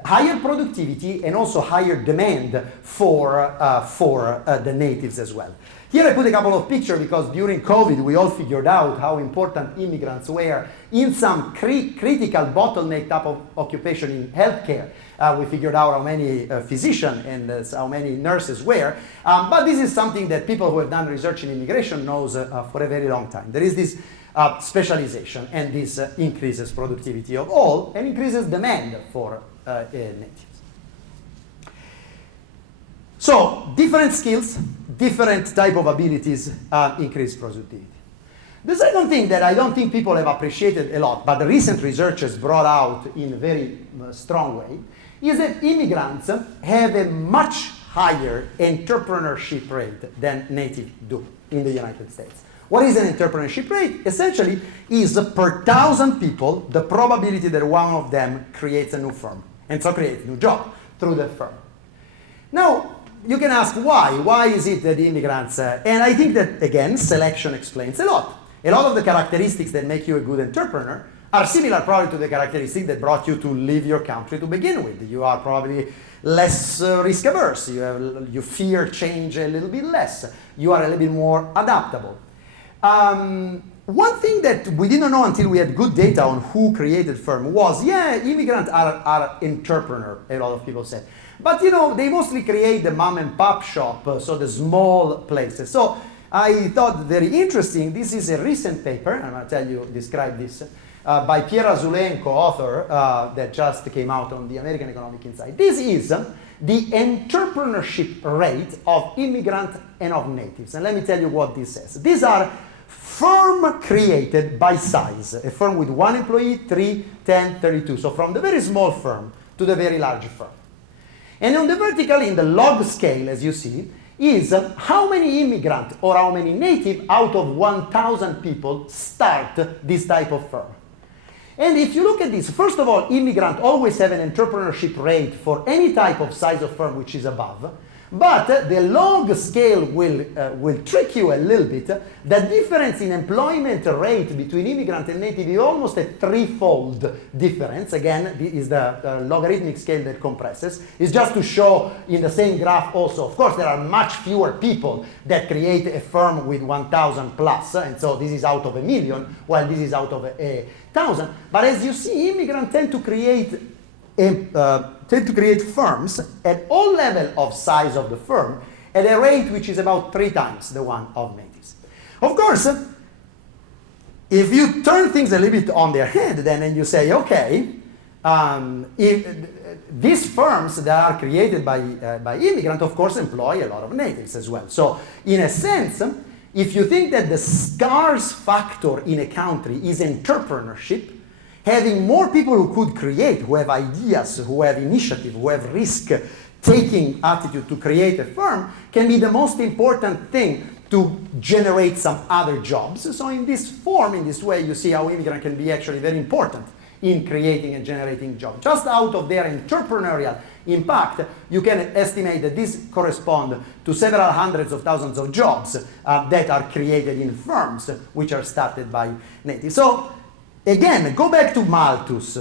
higher productivity and also higher demand for the natives as well. Here I put a couple of pictures because during COVID we all figured out how important immigrants were in some critical bottleneck type of occupation in healthcare. We figured out how many physicians and how many nurses were. But this is something that people who have done research in immigration knows for a very long time. There is this specialization, and this increases productivity of all and increases demand for natives. So different skills, different type of abilities increase productivity. The second thing that I don't think people have appreciated a lot, but the recent research has brought out in a very strong way, is that immigrants have a much higher entrepreneurship rate than native do in the United States. What is an entrepreneurship rate? Essentially is per 1,000 people the probability that one of them creates a new firm and so creates a new job through that firm. Now, you can ask why. Why is it that immigrants, and I think that, again, selection explains a lot. A lot of the characteristics that make you a good entrepreneur are similar probably to the characteristics that brought you to leave your country to begin with. You are probably less risk averse. You fear change a little bit less. You are a little bit more adaptable. One thing that we didn't know until we had good data on who created firm was, immigrants are entrepreneur, a lot of people said. But they mostly create the mom and pop shop, so the small places. So I thought very interesting, this is a recent paper, I'm going to tell you, describe this, by Pierre Azoulay, co-author, that just came out on the American Economic Insight. This is the entrepreneurship rate of immigrants and of natives. And let me tell you what this says. These are firm created by size. A firm with 1 employee, 3, 10, 32. So from the very small firm to the very large firm. And on the vertical, in the log scale, as you see, is how many immigrants or how many native out of 1,000 people start this type of firm. And if you look at this, first of all, immigrants always have an entrepreneurship rate for any type of size of firm which is above. But the log scale will trick you a little bit. The difference in employment rate between immigrant and native is almost a threefold difference. Again, this is the logarithmic scale that compresses. It's just to show in the same graph also. Of course, there are much fewer people that create a firm with 1,000 plus. And so this is out of 1 million, while this is out of 1,000. But as you see, immigrants tend to create firms at all level of size of the firm at a rate which is about 3 times the one of natives. Of course, if you turn things a little bit on their head, then you say, okay, if these firms that are created by immigrants, of course, employ a lot of natives as well. So in a sense, if you think that the scarce factor in a country is entrepreneurship, having more people who could create, who have ideas, who have initiative, who have risk-taking attitude to create a firm can be the most important thing to generate some other jobs. So in this form, in this way, you see how immigrant can be actually very important in creating and generating jobs. Just out of their entrepreneurial impact, you can estimate that this corresponds to several hundreds of thousands of jobs that are created in firms which are started by natives. So again, go back to Malthus.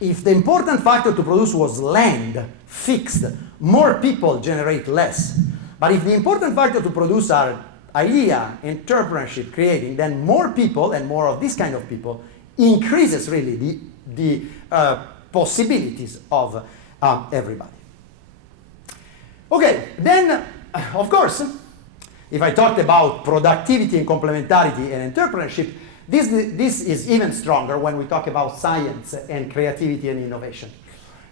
If the important factor to produce was land, fixed, more people generate less. But if the important factor to produce are idea, entrepreneurship, creating, then more people and more of this kind of people increases really the possibilities of everybody. Okay, then, of course, if I talked about productivity and complementarity and entrepreneurship, this is even stronger when we talk about science and creativity and innovation.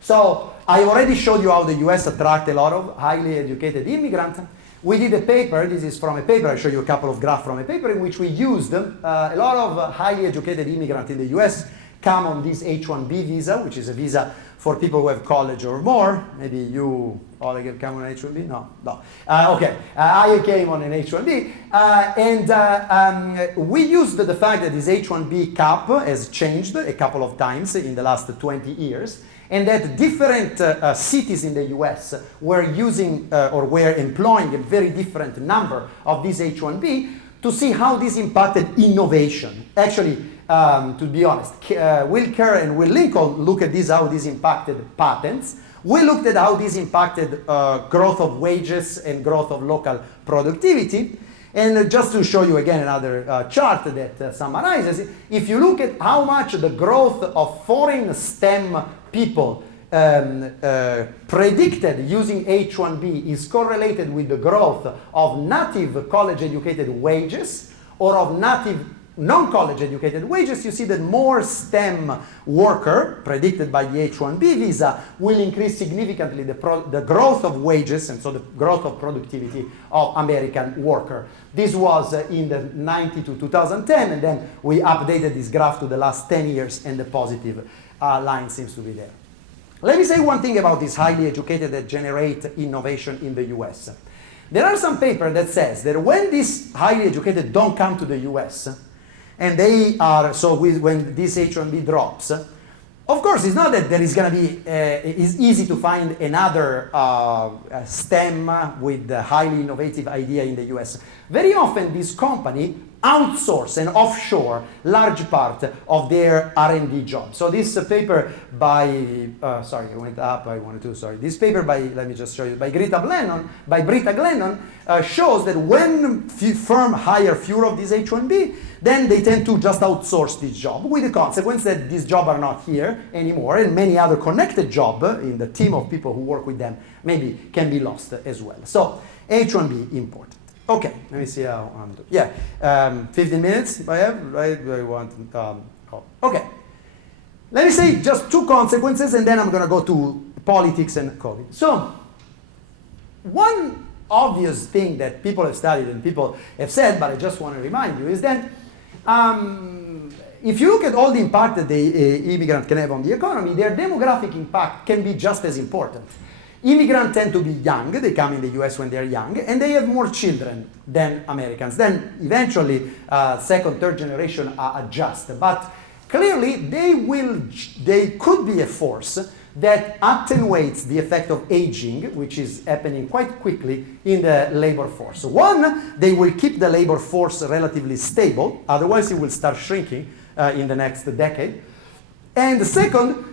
So I already showed you how the US attract a lot of highly educated immigrants. We did a paper, this is from a paper, I'll show you a couple of graphs from a paper in which we used a lot of highly educated immigrants in the US come on this H-1B visa, which is a visa for people who have college or more. Maybe you, Oleg, have come on an H-1B? No. Okay, I came on an H-1B. We used the fact that this H-1B cap has changed a couple of times in the last 20 years, and that different cities in the US were using or were employing a very different number of this H-1B to see how this impacted innovation. Actually, to be honest, Will Kerr and Will Lincoln looked at this, how this impacted patents. We looked at how this impacted growth of wages and growth of local productivity. And just to show you again another chart that summarizes, if you look at how much the growth of foreign STEM people predicted using H-1B is correlated with the growth of native college-educated wages or of native non-college educated wages, you see that more STEM worker predicted by the H-1B visa will increase significantly the growth of wages and so the growth of productivity of American worker. This was in the 90 to 2010, and then we updated this graph to the last 10 years, and the positive line seems to be there. Let me say one thing about these highly educated that generate innovation in the US. There are some papers that says that when these highly educated don't come to the US, and they are, so when this H-1B drops, Of course, it's not that there is going to be, it's easy to find another STEM with a highly innovative idea in the US. Very often, this company outsource and offshore large part of their R&D job. So this paper by, sorry, I went up, I wanted to, sorry. This paper by, let me just show you, by Britta Glennon shows that when firm hire fewer of these H-1B, then they tend to just outsource this job, with the consequence that these jobs are not here anymore, and many other connected jobs in the team of people who work with them maybe can be lost as well. So H-1B important. Okay, let me see how I'm doing. Yeah, 15 minutes I have, right? I want, okay. Let me say just two consequences, and then I'm going to go to politics and COVID. So, one obvious thing that people have studied and people have said, but I just want to remind you, is that if you look at all the impact that the immigrant can have on the economy, their demographic impact can be just as important. Immigrants tend to be young, they come in the US when they're young, and they have more children than Americans. Then eventually, second, third generation adjust. But clearly, they could be a force that attenuates the effect of aging, which is happening quite quickly in the labor force. One, they will keep the labor force relatively stable, otherwise it will start shrinking in the next decade. And the second,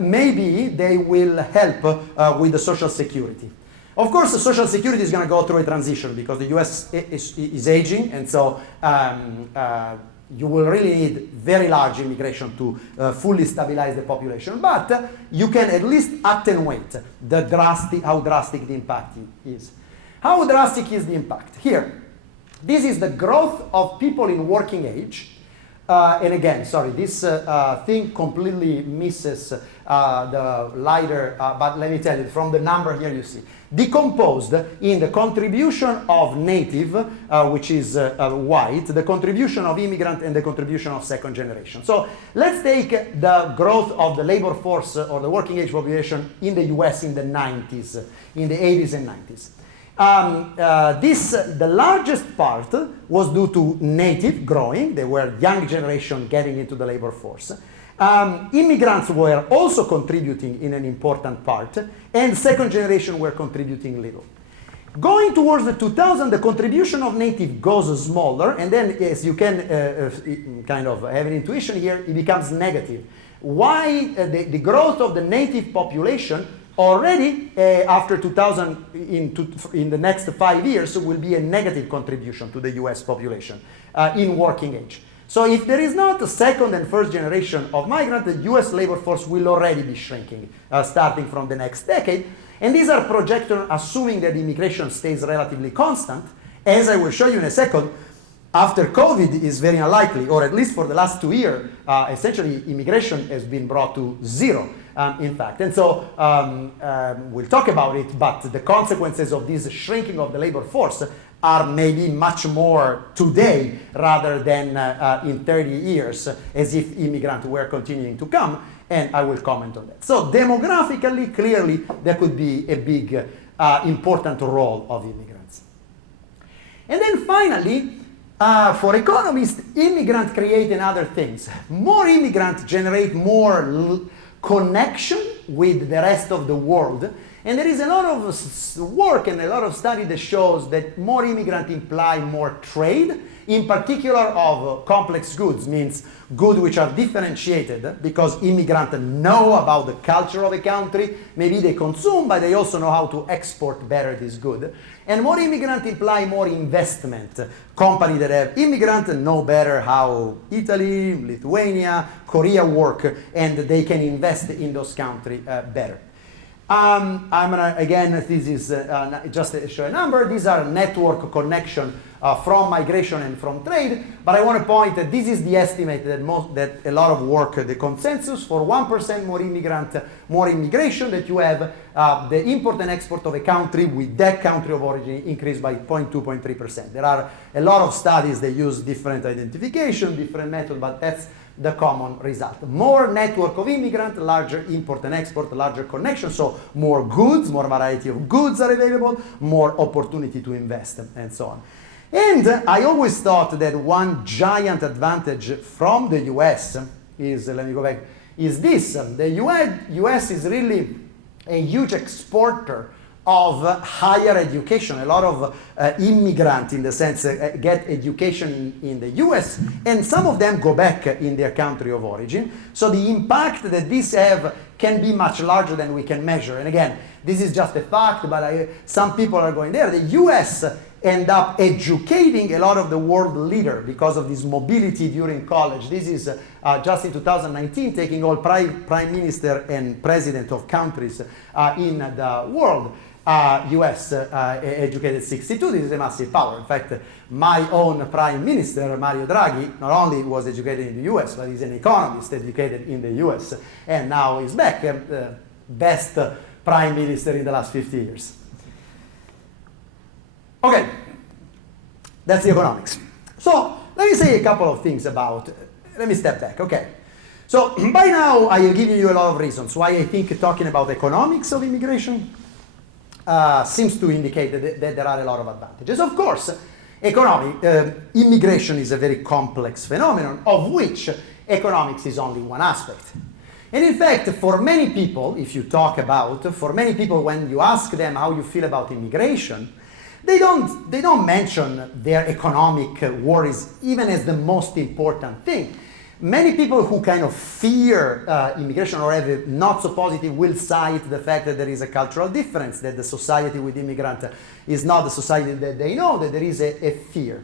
maybe they will help with the Social Security. Of course, the Social Security is going to go through a transition because the US is aging, and so you will really need very large immigration to fully stabilize the population. But you can at least attenuate how drastic the impact is. How drastic is the impact? Here, this is the growth of people in working age. And again, sorry, this thing completely misses the lighter, but let me tell you, from the number here you see, decomposed in the contribution of native, which is white, the contribution of immigrant, and the contribution of second generation. So let's take the growth of the labor force or the working age population in the US in the 90s, in the 80s and 90s. The largest part was due to native growing. They were young generation getting into the labor force. Immigrants were also contributing in an important part, and second generation were contributing little. Going towards the 2000, the contribution of native goes smaller, and then, as you can kind of have an intuition here, it becomes negative. Why the growth of the native population already after 2000, in the next 5 years, will be a negative contribution to the US population in working age. So if there is not a second and first generation of migrants, the US labor force will already be shrinking starting from the next decade. And these are projections assuming that immigration stays relatively constant. As I will show you in a second, after COVID is very unlikely, or at least for the last 2 years, essentially immigration has been brought to zero. In fact, and so we'll talk about it, but the consequences of this shrinking of the labor force are maybe much more today rather than in 30 years, as if immigrants were continuing to come, and I will comment on that. So demographically, clearly, there could be a big, important role of immigrants. And then finally, for economists, immigrants create other things. More immigrants generate more connection with the rest of the world. And there is a lot of work and a lot of study that shows that more immigrants imply more trade, in particular of complex goods, means goods which are differentiated because immigrants know about the culture of a country. Maybe they consume, but they also know how to export better this good. And more immigrants imply more investment. Companies that have immigrants know better how Italy, Lithuania, Korea work, and they can invest in those countries better. I'm gonna, again, this is just to show a number. These are network connection from migration and from trade, but I want to point that this is the estimate that a lot of work, the consensus for 1% more immigration, that you have the import and export of a country with that country of origin increased by 0.2, 0.3%. There are a lot of studies that use different identification, different methods, but that's the common result. More network of immigrants, larger import and export, larger connection, so more goods, more variety of goods are available, more opportunity to invest, and so on. And I always thought that one giant advantage from the US is, let me go back, is this. The US is really a huge exporter of higher education. A lot of immigrants, in the sense, get education in the US, and some of them go back in their country of origin. So the impact that this have can be much larger than we can measure. And again, this is just a fact, but some people are going there. The US end up educating a lot of the world leader because of this mobility during college. This is just in 2019, taking all prime minister and president of countries in the world. US educated 62. This is a massive power. In fact, my own prime minister, Mario Draghi, not only was educated in the US, but he's an economist educated in the US, and now he's back, best prime minister in the last 50 years. Okay, that's the economics. So let me say a couple of things about, let me step back, okay. So by now I have given you a lot of reasons why I think talking about economics of immigration seems to indicate that there are a lot of advantages. Of course, immigration is a very complex phenomenon, of which economics is only one aspect. And in fact, for many people, if you talk about, for many people, when you ask them how you feel about immigration, they don't mention their economic worries even as the most important thing. Many people who kind of fear immigration or have a not so positive will cite the fact that there is a cultural difference, that the society with immigrants is not the society that they know, that there is a fear.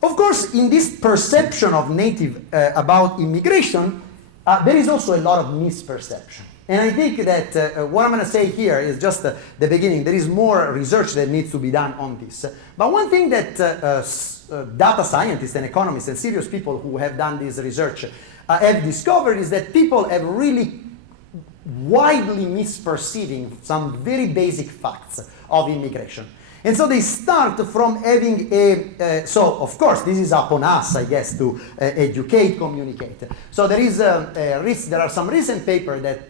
Of course, in this perception of native about immigration, there is also a lot of misperception. And I think that what I'm going to say here is just the beginning. There is more research that needs to be done on this. But one thing that data scientists and economists and serious people who have done this research have discovered is that people have really widely misperceiving some very basic facts of immigration. And so they start from having so of course this is upon us, I guess, to educate, communicate. So there is there are some recent papers that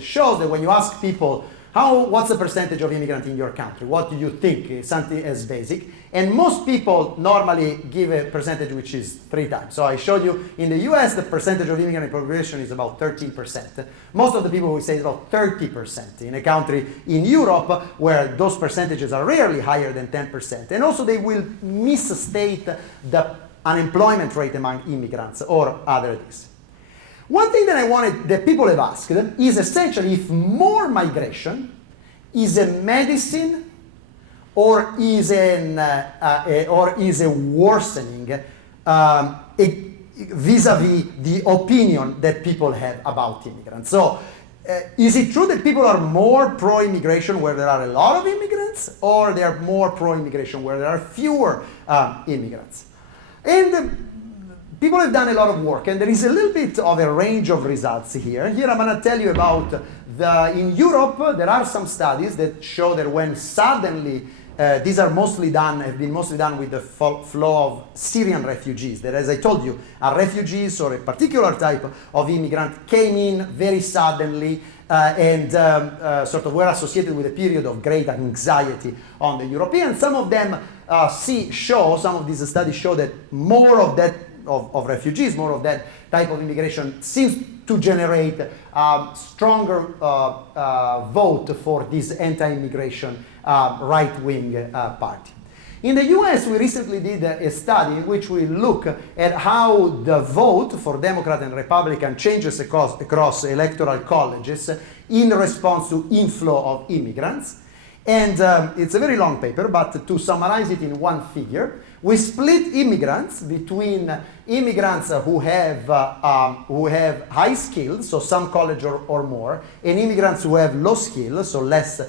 shows that when you ask people, what's the percentage of immigrants in your country? What do you think is something as basic? And most people normally give a percentage which is 3 times. So I showed you in the US, the percentage of immigrant population is about 13%. Most of the people will say it's about 30% in a country in Europe where those percentages are rarely higher than 10%. And also they will misstate the unemployment rate among immigrants or other things. One thing that people have asked is essentially if more migration is a medicine or is a worsening vis-a-vis the opinion that people have about immigrants. So is it true that people are more pro-immigration where there are a lot of immigrants, or they are more pro-immigration where there are fewer immigrants? And people have done a lot of work, and there is a little bit of a range of results here. Here I'm going to tell you about in Europe, there are some studies that show that when suddenly, these are have been mostly done with the flow of Syrian refugees, that, as I told you, are refugees or a particular type of immigrant came in very suddenly and sort of were associated with a period of great anxiety on the Europeans. Some of them some of these studies show that more of that of refugees, more of that type of immigration seems to generate stronger vote for this anti-immigration right-wing party. In the US, we recently did a study in which we look at how the vote for Democrat and Republican changes across electoral colleges in response to inflow of immigrants. And it's a very long paper, but to summarize it in one figure, we split immigrants between immigrants who have high skills, so some college or more, and immigrants who have low skills, so less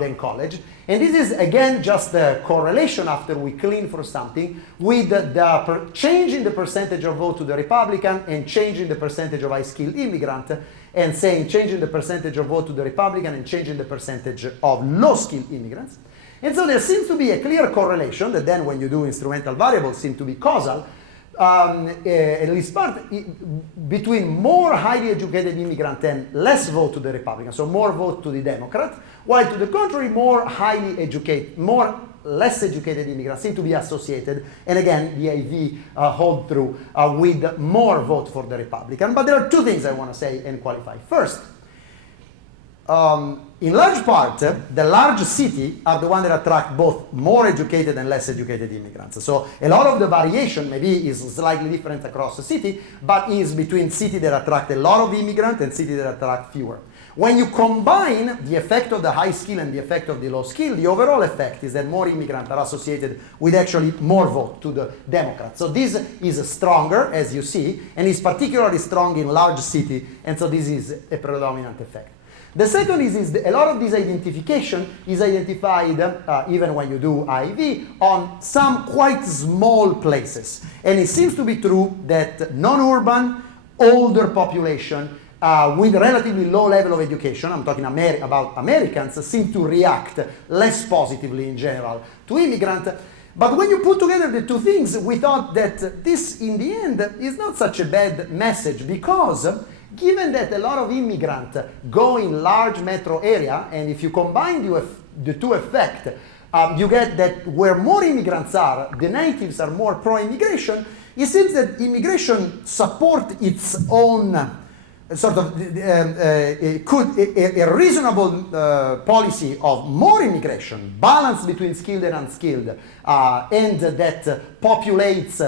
than college. And this is, again, just the correlation after we clean for something with the change in the percentage of vote to the Republican and change in the percentage of high-skilled immigrant, and saying change in the percentage of vote to the Republican and change in the percentage of low-skilled immigrants. And so there seems to be a clear correlation that then when you do instrumental variables seem to be causal, at least part, between more highly educated immigrant and less vote to the Republican, so more vote to the Democrat, while to the contrary, more highly educated, more less educated immigrants seem to be associated, and again, the AV hold through with more vote for the Republican. But there are two things I want to say and qualify. First, in large part, the large cities are the ones that attract both more educated and less educated immigrants. So a lot of the variation maybe is slightly different across the city, but is between cities that attract a lot of immigrants and cities that attract fewer. When you combine the effect of the high skill and the effect of the low skill, the overall effect is that more immigrants are associated with actually more vote to the Democrats. So this is stronger, as you see, and is particularly strong in large cities, and so this is a predominant effect. The second is a lot of this identification is identified, even when you do IV, on some quite small places. And it seems to be true that non-urban, older population with relatively low level of education, I'm talking about Americans, seem to react less positively in general to immigrants. But when you put together the two things, we thought that this, in the end, is not such a bad message, because given that a lot of immigrants go in large metro area, and if you combine the two effects, you get that where more immigrants are, the natives are more pro-immigration. It seems that immigration support its own sort of a reasonable policy of more immigration, balance between skilled and unskilled, and that populates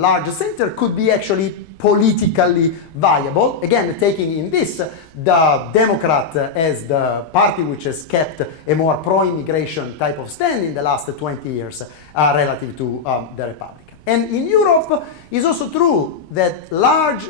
large center could be actually politically viable. Again, taking in this the Democrat as the party which has kept a more pro-immigration type of stand in the last 20 years relative to the Republican. And in Europe, it's also true that large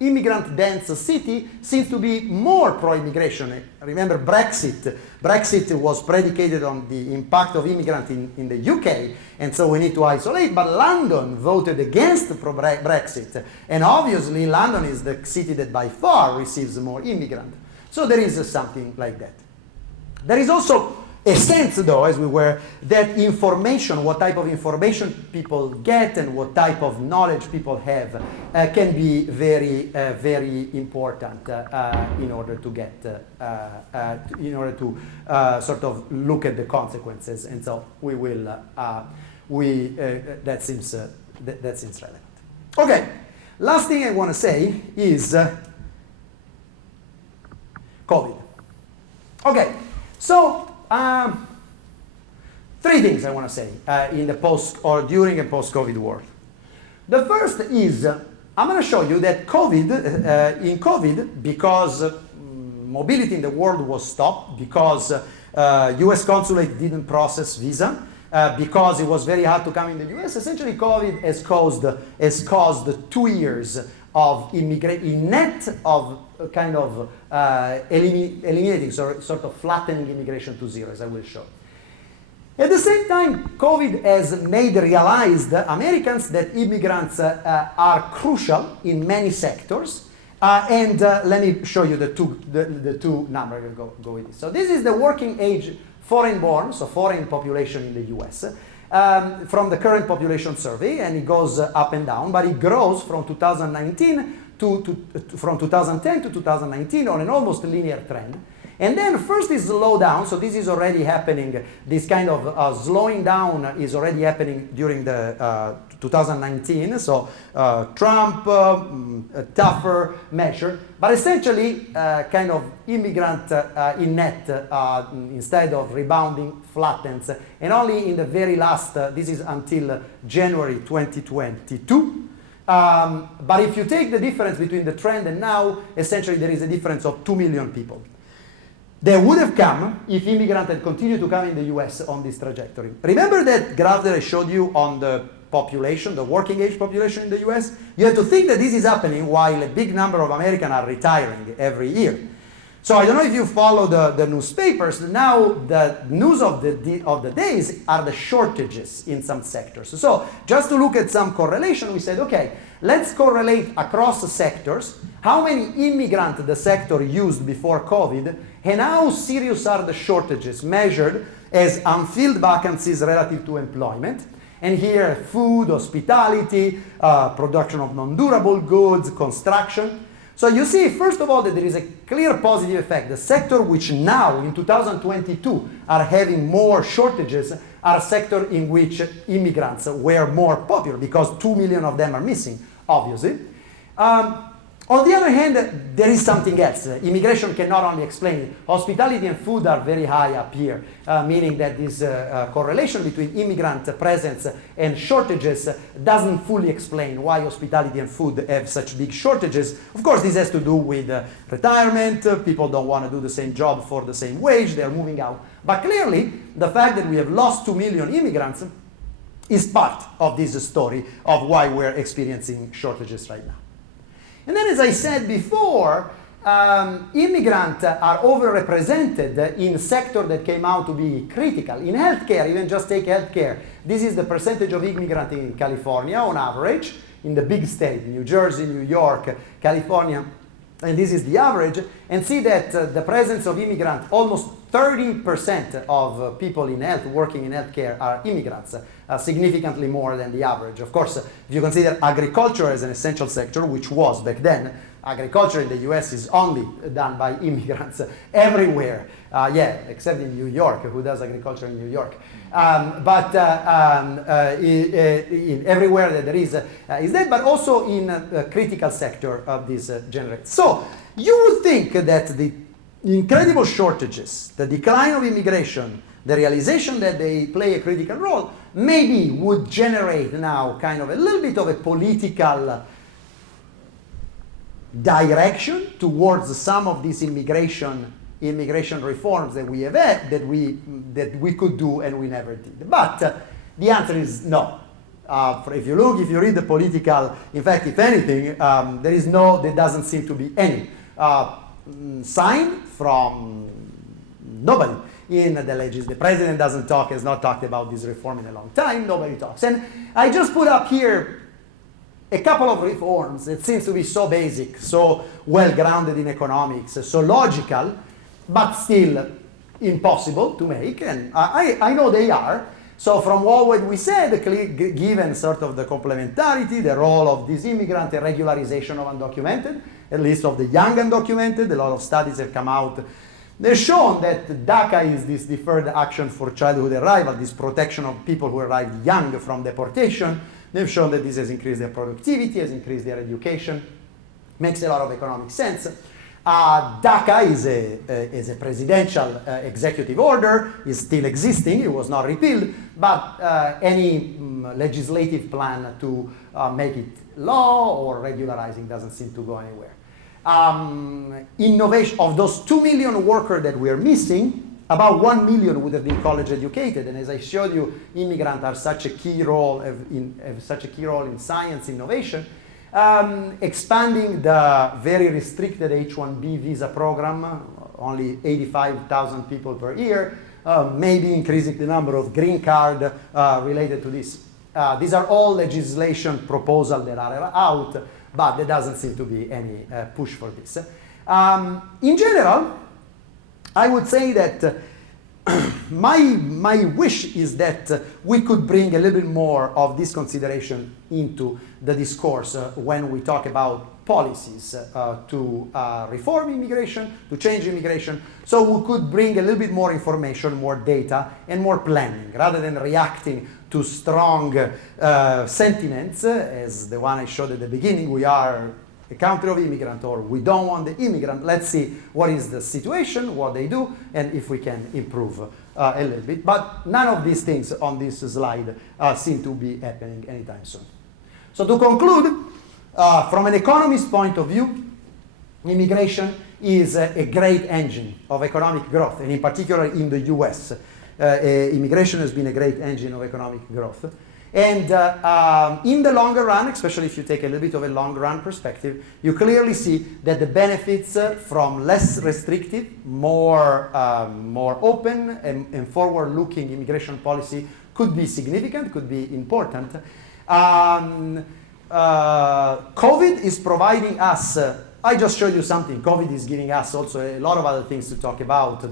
immigrant-dense city seems to be more pro-immigration. Remember Brexit. Brexit was predicated on the impact of immigrants in the UK, and so we need to isolate, but London voted against Brexit, and obviously London is the city that by far receives more immigrants. So there is something like that. There is also a sense, though, as we were, that information, what type of information people get and what type of knowledge people have can be very, very important in order to get, sort of look at the consequences. And so we will, that seems relevant. Okay, last thing I want to say is COVID. Okay, so three things I want to say in the post or during a post-COVID world. The first is I'm going to show you that in COVID, because mobility in the world was stopped, because U.S. consulate didn't process visa, because it was very hard to come in the U.S. Essentially, COVID has caused 2 years of net of kind of eliminating, sort of flattening immigration to zero, as I will show. At the same time, COVID has made realized Americans that immigrants are crucial in many sectors. And let me show you the two numbers. I will go with this. So this is the working age foreign born, so foreign population in the US, from the current population survey, and it goes up and down, but it grows from 2019 from 2010 to 2019 on an almost linear trend. And then first is slow down, so this is already happening, this kind of slowing down is already happening during the 2019, so Trump, tougher measure, but essentially kind of immigrant in net, instead of rebounding, flattens, and only in the very last, this is until January 2022, but if you take the difference between the trend and now, essentially there is a difference of 2 million people. They would have come if immigrants had continued to come in the US on this trajectory. Remember that graph that I showed you on the population, the working age population in the US? You have to think that this is happening while a big number of Americans are retiring every year. So I don't know if you follow the newspapers. Now the news of the days are the shortages in some sectors. So just to look at some correlation, we said, okay, let's correlate across sectors how many immigrants the sector used before COVID and how serious are the shortages measured as unfilled vacancies relative to employment. And here, food, hospitality, production of non-durable goods, construction. So you see, first of all, that there is a clear positive effect. The sector which now, in 2022, are having more shortages are sectors in which immigrants were more popular, because 2 million of them are missing, obviously. On the other hand, there is something else. Immigration cannot only explain it. Hospitality and food are very high up here, meaning that this correlation between immigrant presence and shortages doesn't fully explain why hospitality and food have such big shortages. Of course, this has to do with retirement. People don't want to do the same job for the same wage. They're moving out. But clearly, the fact that we have lost 2 million immigrants is part of this story of why we're experiencing shortages right now. And then, as I said before, immigrants are overrepresented in sectors that came out to be critical. In healthcare, even just take healthcare, this is the percentage of immigrants in California on average, in the big state, New Jersey, New York, California, and this is the average, and see that the presence of immigrants, almost 30% of people in health, working in healthcare, are immigrants, significantly more than the average. Of course, if you consider agriculture as an essential sector, which was back then, agriculture in the US is only done by immigrants everywhere. Except in New York. Who does agriculture in New York? Everywhere that there is that, but also in a critical sector of this generation. So you would think that the incredible shortages, the decline of immigration, the realization that they play a critical role, maybe would generate now kind of a little bit of a political direction towards some of these immigration reforms that we have had, that we could do and we never did. But the answer is no. If you read the political, in fact, if anything, there doesn't seem to be any sign from nobody in the president doesn't talk, has not talked about this reform in a long time, nobody talks. And I just put up here a couple of reforms that seems to be so basic, so well-grounded in economics, so logical, but still impossible to make, and I know they are. So from all what we said, given sort of the complementarity, the role of this immigrant, the regularization of undocumented, at least of the young undocumented, a lot of studies have come out. They've shown that DACA is this deferred action for childhood arrival, this protection of people who arrived young from deportation. They've shown that this has increased their productivity, has increased their education, makes a lot of economic sense. DACA is a presidential executive order, is still existing, it was not repealed, but any legislative plan to make it law or regularizing doesn't seem to go anywhere. Innovation, of those 2 million workers that we're missing, about 1 million would have been college educated, and as I showed you, immigrants are such a key role in science innovation. Expanding the very restricted H-1B visa program, only 85,000 people per year, maybe increasing the number of green card related to this. These are all legislation proposals that are out, but there doesn't seem to be any push for this. In general, I would say that my wish is that we could bring a little bit more of this consideration into the discourse when we talk about policies to reform immigration, to change immigration, so we could bring a little bit more information, more data, and more planning, rather than reacting to strong sentiments, as the one I showed at the beginning. We are a country of immigrants, or we don't want the immigrant. Let's see what is the situation, what they do, and if we can improve a little bit. But none of these things on this slide seem to be happening anytime soon. So to conclude, from an economist point of view, immigration is a great engine of economic growth, and in particular in the US. Immigration has been a great engine of economic growth. And in the longer run, especially if you take a little bit of a long run perspective, you clearly see that the benefits from less restrictive, more open and forward-looking immigration policy could be significant, could be important. COVID is providing us, I just showed you something, COVID is giving us also a lot of other things to talk about,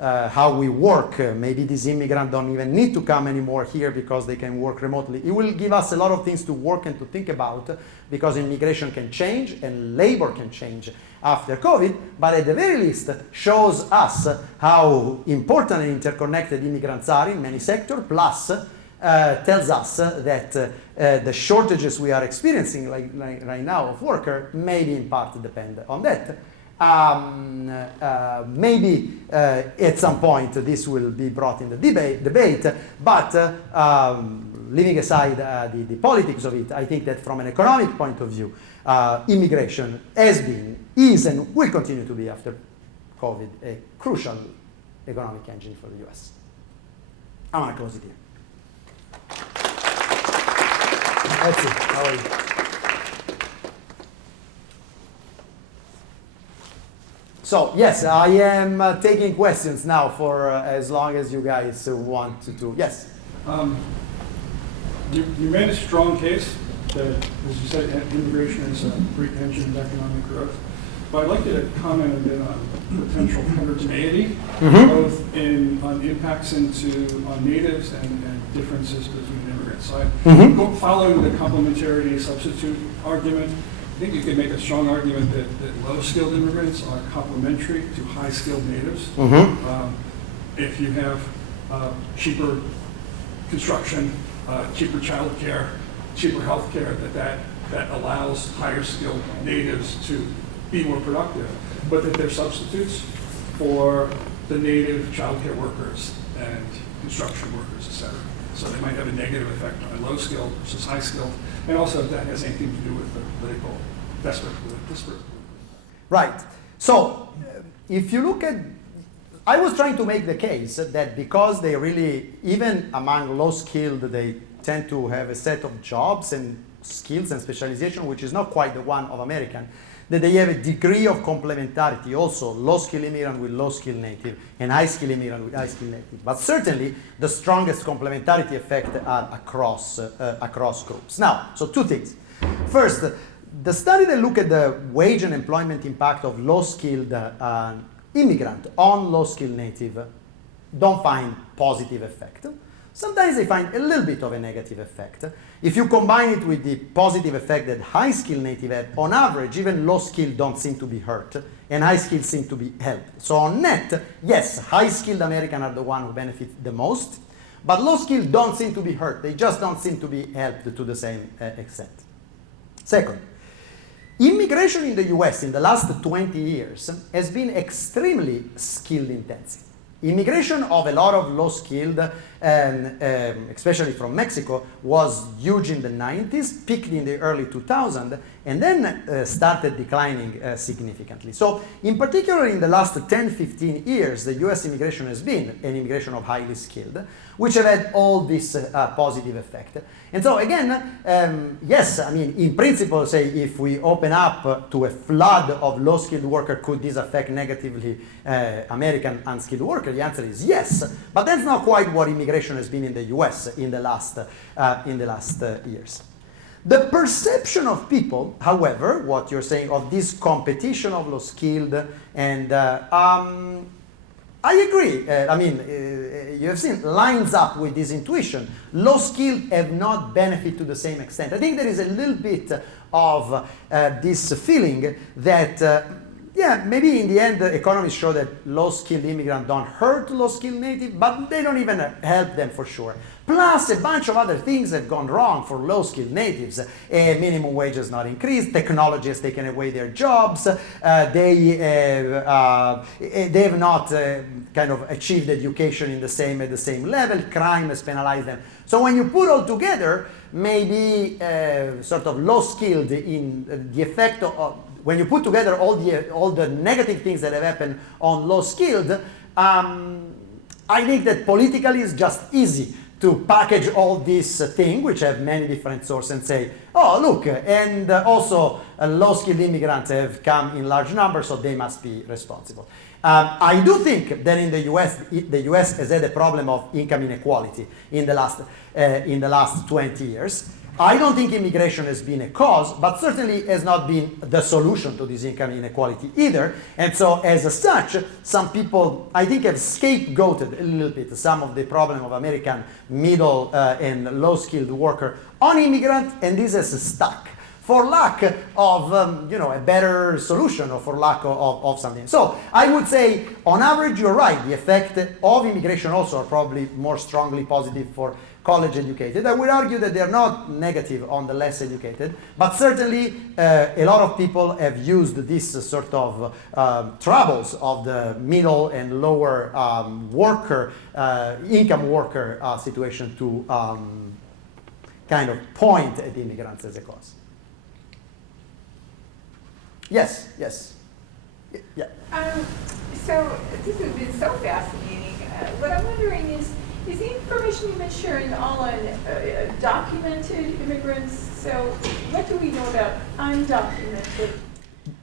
how we work. Maybe these immigrants don't even need to come anymore here because they can work remotely. It will give us a lot of things to work and to think about because immigration can change and labor can change after COVID, but at the very least shows us how important and interconnected immigrants are in many sectors, plus tells us that the shortages we are experiencing right now of workers maybe in part depend on that. Maybe at some point this will be brought in the debate, but leaving aside the politics of it, I think that from an economic point of view, immigration has been, is, and will continue to be after COVID a crucial economic engine for the US. I'm going to close it here. That's it. How are you? So, yes, I am taking questions now for as long as you guys want to do. Yes? You made a strong case that, as you said, immigration is a great engine of economic growth. But I'd like you to comment a bit on potential heterogeneity, both on impacts on natives and differences between immigrants. So following the complementarity substitute argument, I think you could make a strong argument that low-skilled immigrants are complementary to high-skilled natives. If you have cheaper construction, cheaper child care, cheaper health care, that allows higher-skilled natives to be more productive, but that they're substitutes for the native child care workers and construction workers, et cetera. So they might have a negative effect on low-skilled versus high-skilled, and also if that has anything to do with the political disparate. Right. So if you look at, I was trying to make the case that because they really, even among low-skilled, they tend to have a set of jobs and skills and specialization, which is not quite the one of American, that they have a degree of complementarity, also low-skilled immigrant with low-skilled native and high-skilled immigrant with high-skilled native. But certainly, the strongest complementarity effect are across groups. Now, so two things. First, the study that look at the wage and employment impact of low-skilled immigrant on low-skilled native don't find positive effect. Sometimes they find a little bit of a negative effect. If you combine it with the positive effect that high-skilled native have, on average, even low-skilled don't seem to be hurt, and high-skilled seem to be helped. So on net, yes, high-skilled Americans are the one who benefit the most, but low-skilled don't seem to be hurt. They just don't seem to be helped to the same extent. Second, immigration in the US in the last 20 years has been extremely skill intensive. Immigration of a lot of low-skilled, especially from Mexico, was huge in the 90s, peaked in the early 2000s, and then started declining significantly. So, in particular, in the last 10-15 years, the US immigration has been an immigration of highly skilled, which have had all this positive effect. And so, again, yes, I mean, in principle, say, if we open up to a flood of low-skilled workers, could this affect negatively American unskilled workers? The answer is yes, but that's not quite what immigration has been in the US in the last years. The perception of people, however, what you're saying of this competition of low-skilled, and I agree. I mean, you have seen lines up with this intuition. Low-skilled have not benefited to the same extent. I think there is a little bit of this feeling that yeah, maybe in the end, the economists show that low-skilled immigrants don't hurt low-skilled native, but they don't even help them for sure. Plus, a bunch of other things have gone wrong for low-skilled natives. Minimum wage has not increased. Technology has taken away their jobs. They have not kind of achieved education at the same level. Crime has penalized them. So when you put all together, maybe sort of low-skilled in the effect of when you put together all the negative things that have happened on low-skilled, I think that politically it's just easy to package all these things, which have many different sources, and say, oh, look, and also low-skilled immigrants have come in large numbers, so they must be responsible. I do think that in the US has had a problem of income inequality in the last 20 years. I don't think immigration has been a cause, but certainly has not been the solution to this income inequality either. And so as such, some people, I think, have scapegoated a little bit some of the problem of American middle and low-skilled worker on immigrant, and this has stuck for lack of a better solution, or for lack of something. So I would say, on average, you're right. The effect of immigration also are probably more strongly positive for college educated. I would argue that they're not negative on the less educated, but certainly a lot of people have used this sort of troubles of the middle and lower income worker situation to kind of point at immigrants as a cause. Yes, yes. Yeah. So this has been so fascinating. What I'm wondering is the information you've been sharing all on documented immigrants? So what do we know about undocumented?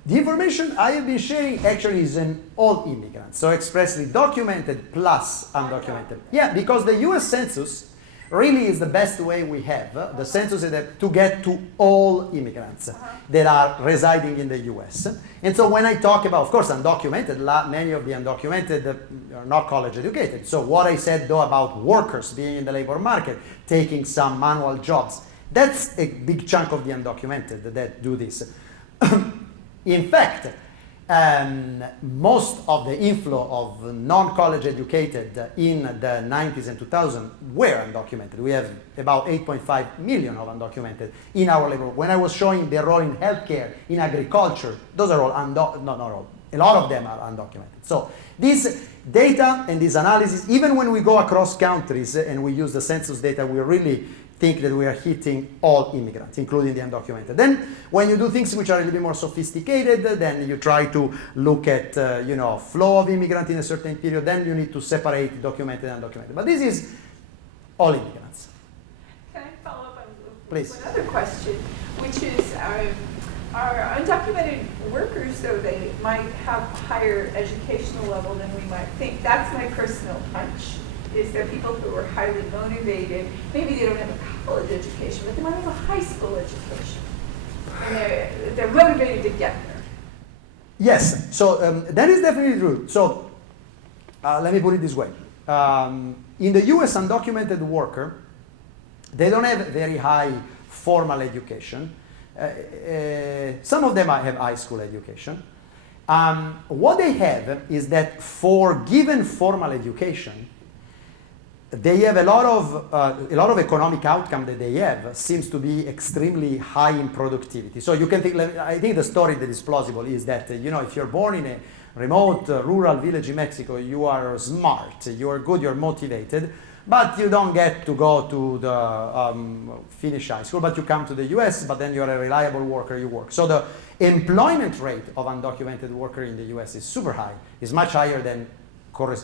The information I have been sharing actually is in all immigrants, so expressly documented plus undocumented. Yeah, because the US Census really is the best way we have, the census is that to get to all immigrants that are residing in the US. And so when I talk about, of course, undocumented, many of the undocumented are not college educated. So what I said though about workers being in the labor market, taking some manual jobs, that's a big chunk of the undocumented that do this. In fact, most of the inflow of non-college educated in the 90s and 2000s were undocumented. We have about 8.5 million of undocumented in our labor. When I was showing their role in healthcare, in agriculture, those are all not all. A lot of them are undocumented. So this data and this analysis, even when we go across countries and we use the census data, we really think that we are hitting all immigrants, including the undocumented. Then, when you do things which are a little bit more sophisticated, then you try to look at, flow of immigrants in a certain period. Then you need to separate documented and undocumented. But this is all immigrants. Can I follow up on Please. one other question, which is, are undocumented workers, though they might have a higher educational level than we might think? That's my personal hunch. Is there people who are highly motivated? Maybe they don't have a college education, but they might have a high school education. And they're motivated to get there. Yes, so that is definitely true. So let me put it this way. In the US, undocumented worker, they don't have very high formal education. Some of them have high school education. What they have is that for given formal education, they have a lot of economic outcome that they have seems to be extremely high in productivity. So you can think, I think the story that is plausible is that, if you're born in a remote rural village in Mexico, you are smart, you're good, you're motivated, but you don't get to go to the finish high school, but you come to the US, but then you're a reliable worker, you work. So the employment rate of undocumented worker in the US is super high, is much higher than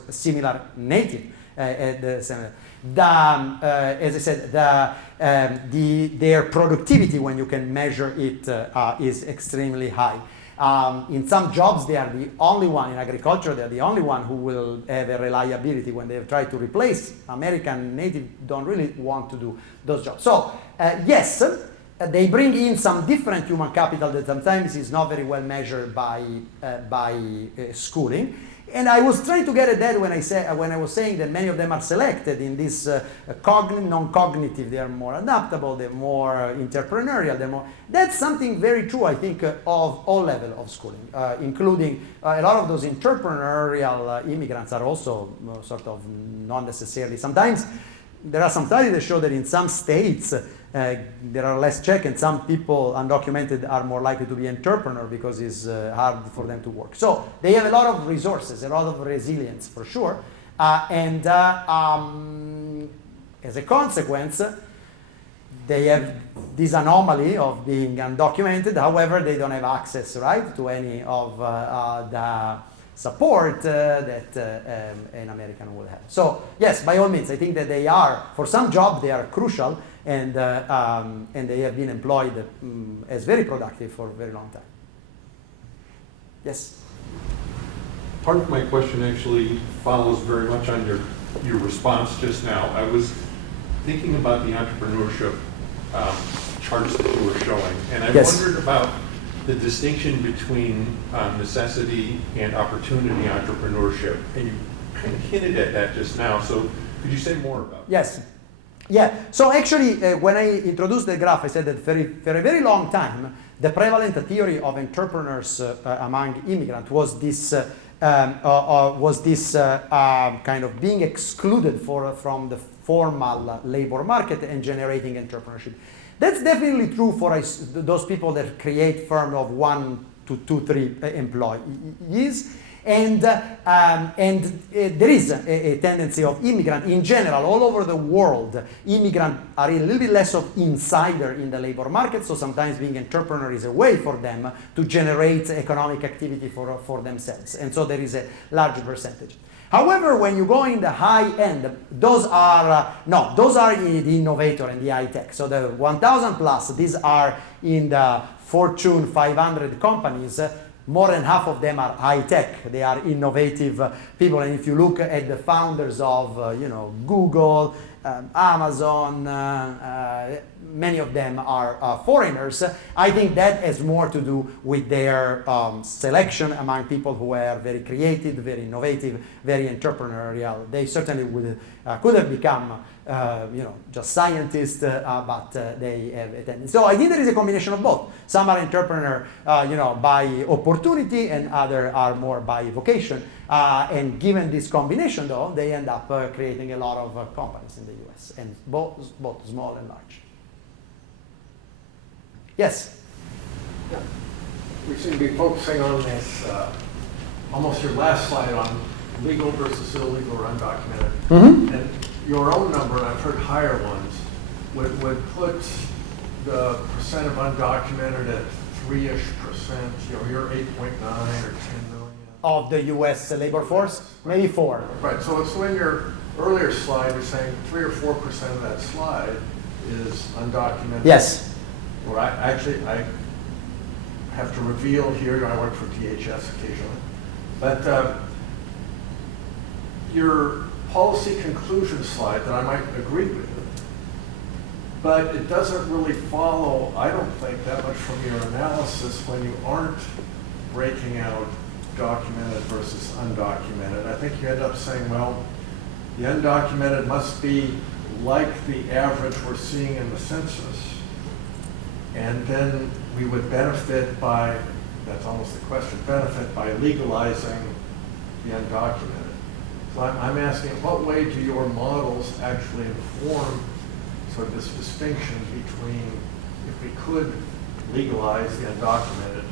similar native. As I said, their productivity, when you can measure it, is extremely high. In some jobs, they are the only one. In agriculture, they're the only one who will have a reliability. When they try to replace American native, don't really want to do those jobs. So yes, they bring in some different human capital that sometimes is not very well measured by schooling. And I was trying to get at that when I was saying that many of them are selected in this non-cognitive. They are more adaptable. They're more entrepreneurial. That's something very true, I think, of all levels of schooling, including a lot of those entrepreneurial immigrants are also sort of not necessarily. Sometimes there are some studies that show that in some states there are less checks, and some people undocumented are more likely to be entrepreneurs because it's hard for them to work. So they have a lot of resources, a lot of resilience for sure, and as a consequence, they have this anomaly of being undocumented. However, they don't have access, right, to any of the support that an American would have. So yes, by all means, I think that they are, for some jobs, they are crucial, and they have been employed as very productive for a very long time. Yes? Part of my question actually follows very much on your response just now. I was thinking about the entrepreneurship charts that you were showing, and I Yes. wondered about the distinction between necessity and opportunity entrepreneurship, and you kind of hinted at that just now, so could you say more about that? Yes. Yeah. So actually, when I introduced the graph, I said that for a very long time, the prevalent theory of entrepreneurs among immigrants was this kind of being excluded from the formal labor market and generating entrepreneurship. That's definitely true for those people that create firms of 1 to 2, 3 employees. And there is a tendency of immigrants in general all over the world. Immigrants are a little bit less of insider in the labor market, so sometimes being entrepreneur is a way for them to generate economic activity for themselves. And so there is a large percentage. However, when you go in the high end, those are the innovator and the high tech. So the 1,000 plus, these are in the Fortune 500 companies. More than half of them are high tech. They are innovative people. And if you look at the founders of Google, Amazon, many of them are foreigners. I think that has more to do with their selection among people who are very creative, very innovative, very entrepreneurial. They certainly could have become just scientists, but they have a tendency. So I think there is a combination of both. Some are entrepreneur, by opportunity, and others are more by vocation. And given this combination, though, they end up creating a lot of companies in the U.S. and both small and large. Yes. Yeah. We seem to be focusing on this, almost your last slide on legal versus illegal or undocumented. Mm-hmm. And your own number, and I've heard higher ones, would put the percent of undocumented at 3-ish%. You're 8.9 or 10 million. Of the U.S. labor force, Right. maybe 4. Right. So in your earlier slide, you're saying 3 or 4% of that slide is undocumented. Yes. Well, I have to reveal here, I work for DHS occasionally, but your policy conclusion slide that I might agree with, but it doesn't really follow, I don't think, that much from your analysis when you aren't breaking out documented versus undocumented. I think you end up saying, well, the undocumented must be like the average we're seeing in the census. And then we would benefit by, that's almost the question, benefit by legalizing the undocumented. So I'm asking, what way do your models actually inform sort of this distinction between, if we could legalize the undocumented,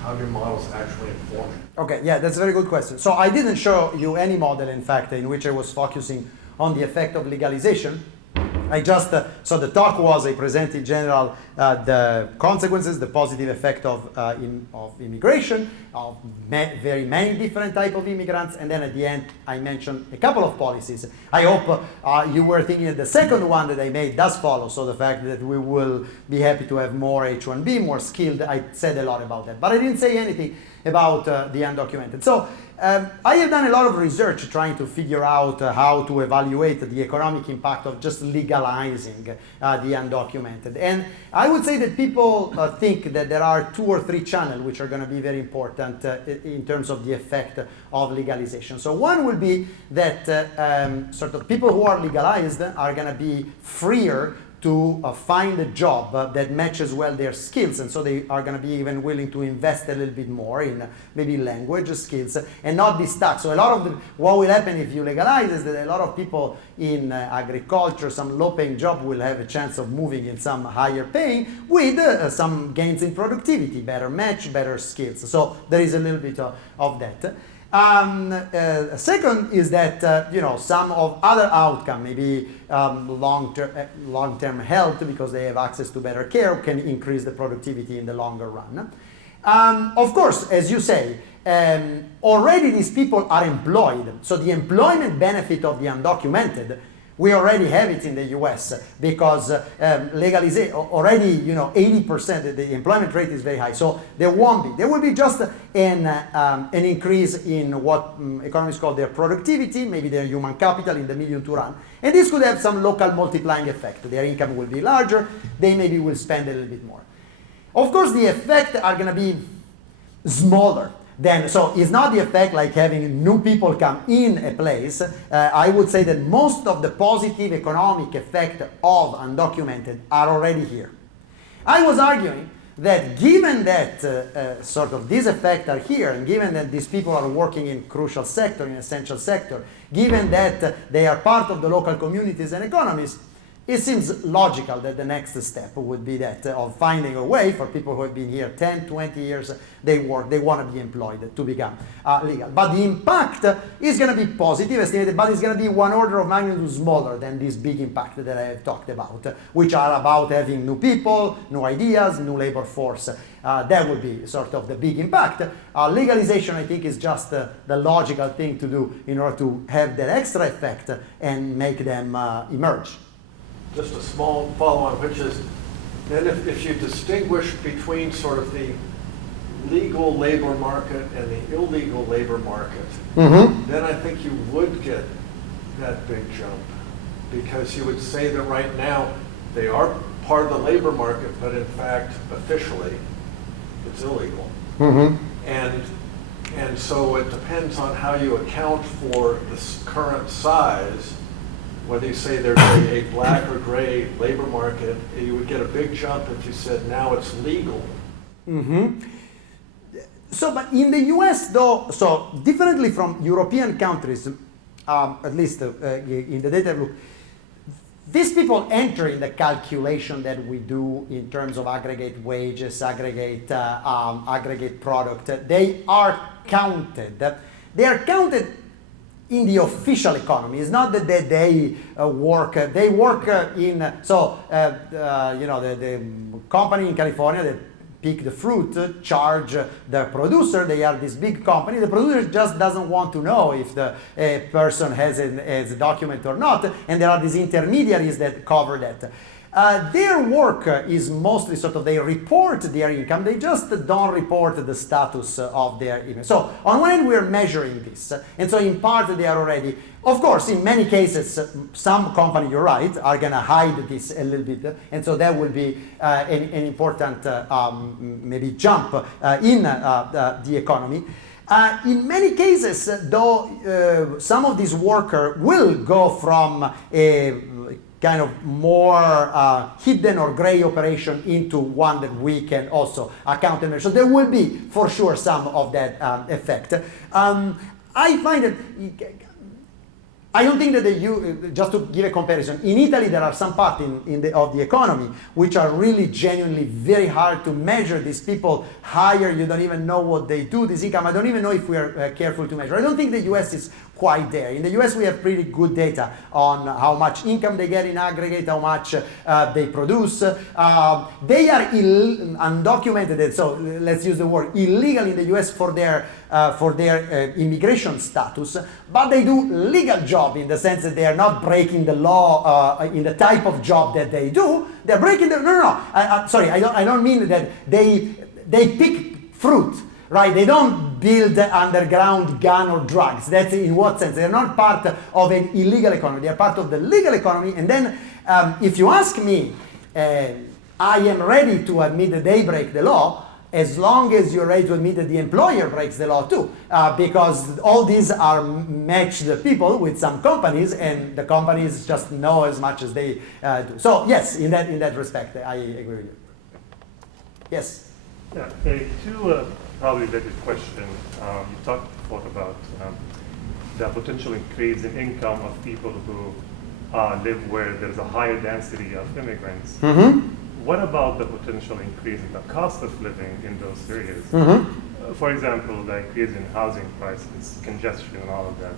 how do your models actually inform it? Okay, yeah, that's a very good question. So I didn't show you any model, in fact, in which I was focusing on the effect of legalization. I just, so the talk was, I presented in general the consequences, the positive effect of immigration, of very many different types of immigrants, and then at the end I mentioned a couple of policies. I hope you were thinking that the second one that I made does follow, so the fact that we will be happy to have more H-1B, more skilled. I said a lot about that, but I didn't say anything about the undocumented. So I have done a lot of research trying to figure out how to evaluate the economic impact of just legalizing the undocumented. And I would say that people think that there are 2 or 3 channels which are going to be very important in terms of the effect of legalization. So one will be that sort of people who are legalized are going to be freer to find a job that matches well their skills, and so they are going to be even willing to invest a little bit more in maybe language skills and not be stuck. So a lot of what will happen if you legalize is that a lot of people in agriculture, some low-paying job, will have a chance of moving in some higher paying with some gains in productivity, better match, better skills. So there is a little bit of that. Second is that some of other outcome, maybe long-term health, because they have access to better care, can increase the productivity in the longer run. Of course, as you say, already these people are employed, so the employment benefit of the undocumented We already have it in the U.S. because legalization already, 80%. The employment rate is very high, so there won't be. There will be just an increase in what economists call their productivity, maybe their human capital in the medium to run, and this could have some local multiplying effect. Their income will be larger. They maybe will spend a little bit more. Of course, the effects are going to be smaller. So it's not the effect like having new people come in a place. I would say that most of the positive economic effect of undocumented are already here. I was arguing that given that sort of these effects are here, and given that these people are working in crucial sector, in essential sector, given that they are part of the local communities and economies, it seems logical that the next step would be that of finding a way for people who have been here 10, 20 years, they want to be employed to become legal. But the impact is going to be positive, estimated, but it's going to be one order of magnitude smaller than this big impact that I have talked about, which are about having new people, new ideas, new labor force. That would be sort of the big impact. Legalization, I think, is just the logical thing to do in order to have that extra effect and make them emerge. Just a small follow-on, which is, then if you distinguish between sort of the legal labor market and the illegal labor market, then I think you would get that big jump. Because you would say that right now they are part of the labor market, but in fact, officially, it's illegal. And so it depends on how you account for this current size. Whether you say there's a black or gray labor market, you would get a big jump if you said now it's legal. So, but in the US, though, so differently from European countries, at least in the data look, these people enter in the calculation that we do in terms of aggregate wages, aggregate product. They are counted. They are counted in the official economy. It's not that they work. They work in. So the company in California that pick the fruit charge the producer. They are this big company. The producer just doesn't want to know if the person has a document or not, and there are these intermediaries that cover that. Their work is mostly sort of, they report their income, they just don't report the status of their income. So on one hand, we're measuring this, and so in part they are already, of course, in many cases, some company, you're right, are going to hide this a little bit, and so that will be an important maybe jump in the economy. In many cases, though, some of these workers will go from a kind of more hidden or gray operation into one that we can also account and measure. So there will be, for sure, some of that effect. I find that I don't think that just to give a comparison, in Italy there are some parts of the economy which are really genuinely very hard to measure. These people hire, you don't even know what they do, this income, I don't even know if we are careful to measure. I don't think the US is quite there. In the US we have pretty good data on how much income they get in aggregate, how much they produce. They are undocumented, so let's use the word illegal in the US for their immigration status, but they do legal job in the sense that they are not breaking the law in the type of job that they do. They're breaking the, sorry, I don't mean that they pick fruit. Right, they don't build underground gun or drugs. That's in what sense? They're not part of an illegal economy. They're part of the legal economy. And then if you ask me, I am ready to admit that they break the law as long as you're ready to admit that the employer breaks the law too. Because all these are matched people with some companies, and the companies just know as much as they do. So yes, in that respect, I agree with you. Yes? Yeah, to probably related question. You talked before about the potential increase in income of people who live where there's a higher density of immigrants. What about the potential increase in the cost of living in those areas? For example, the increase in housing prices, congestion, and all of that.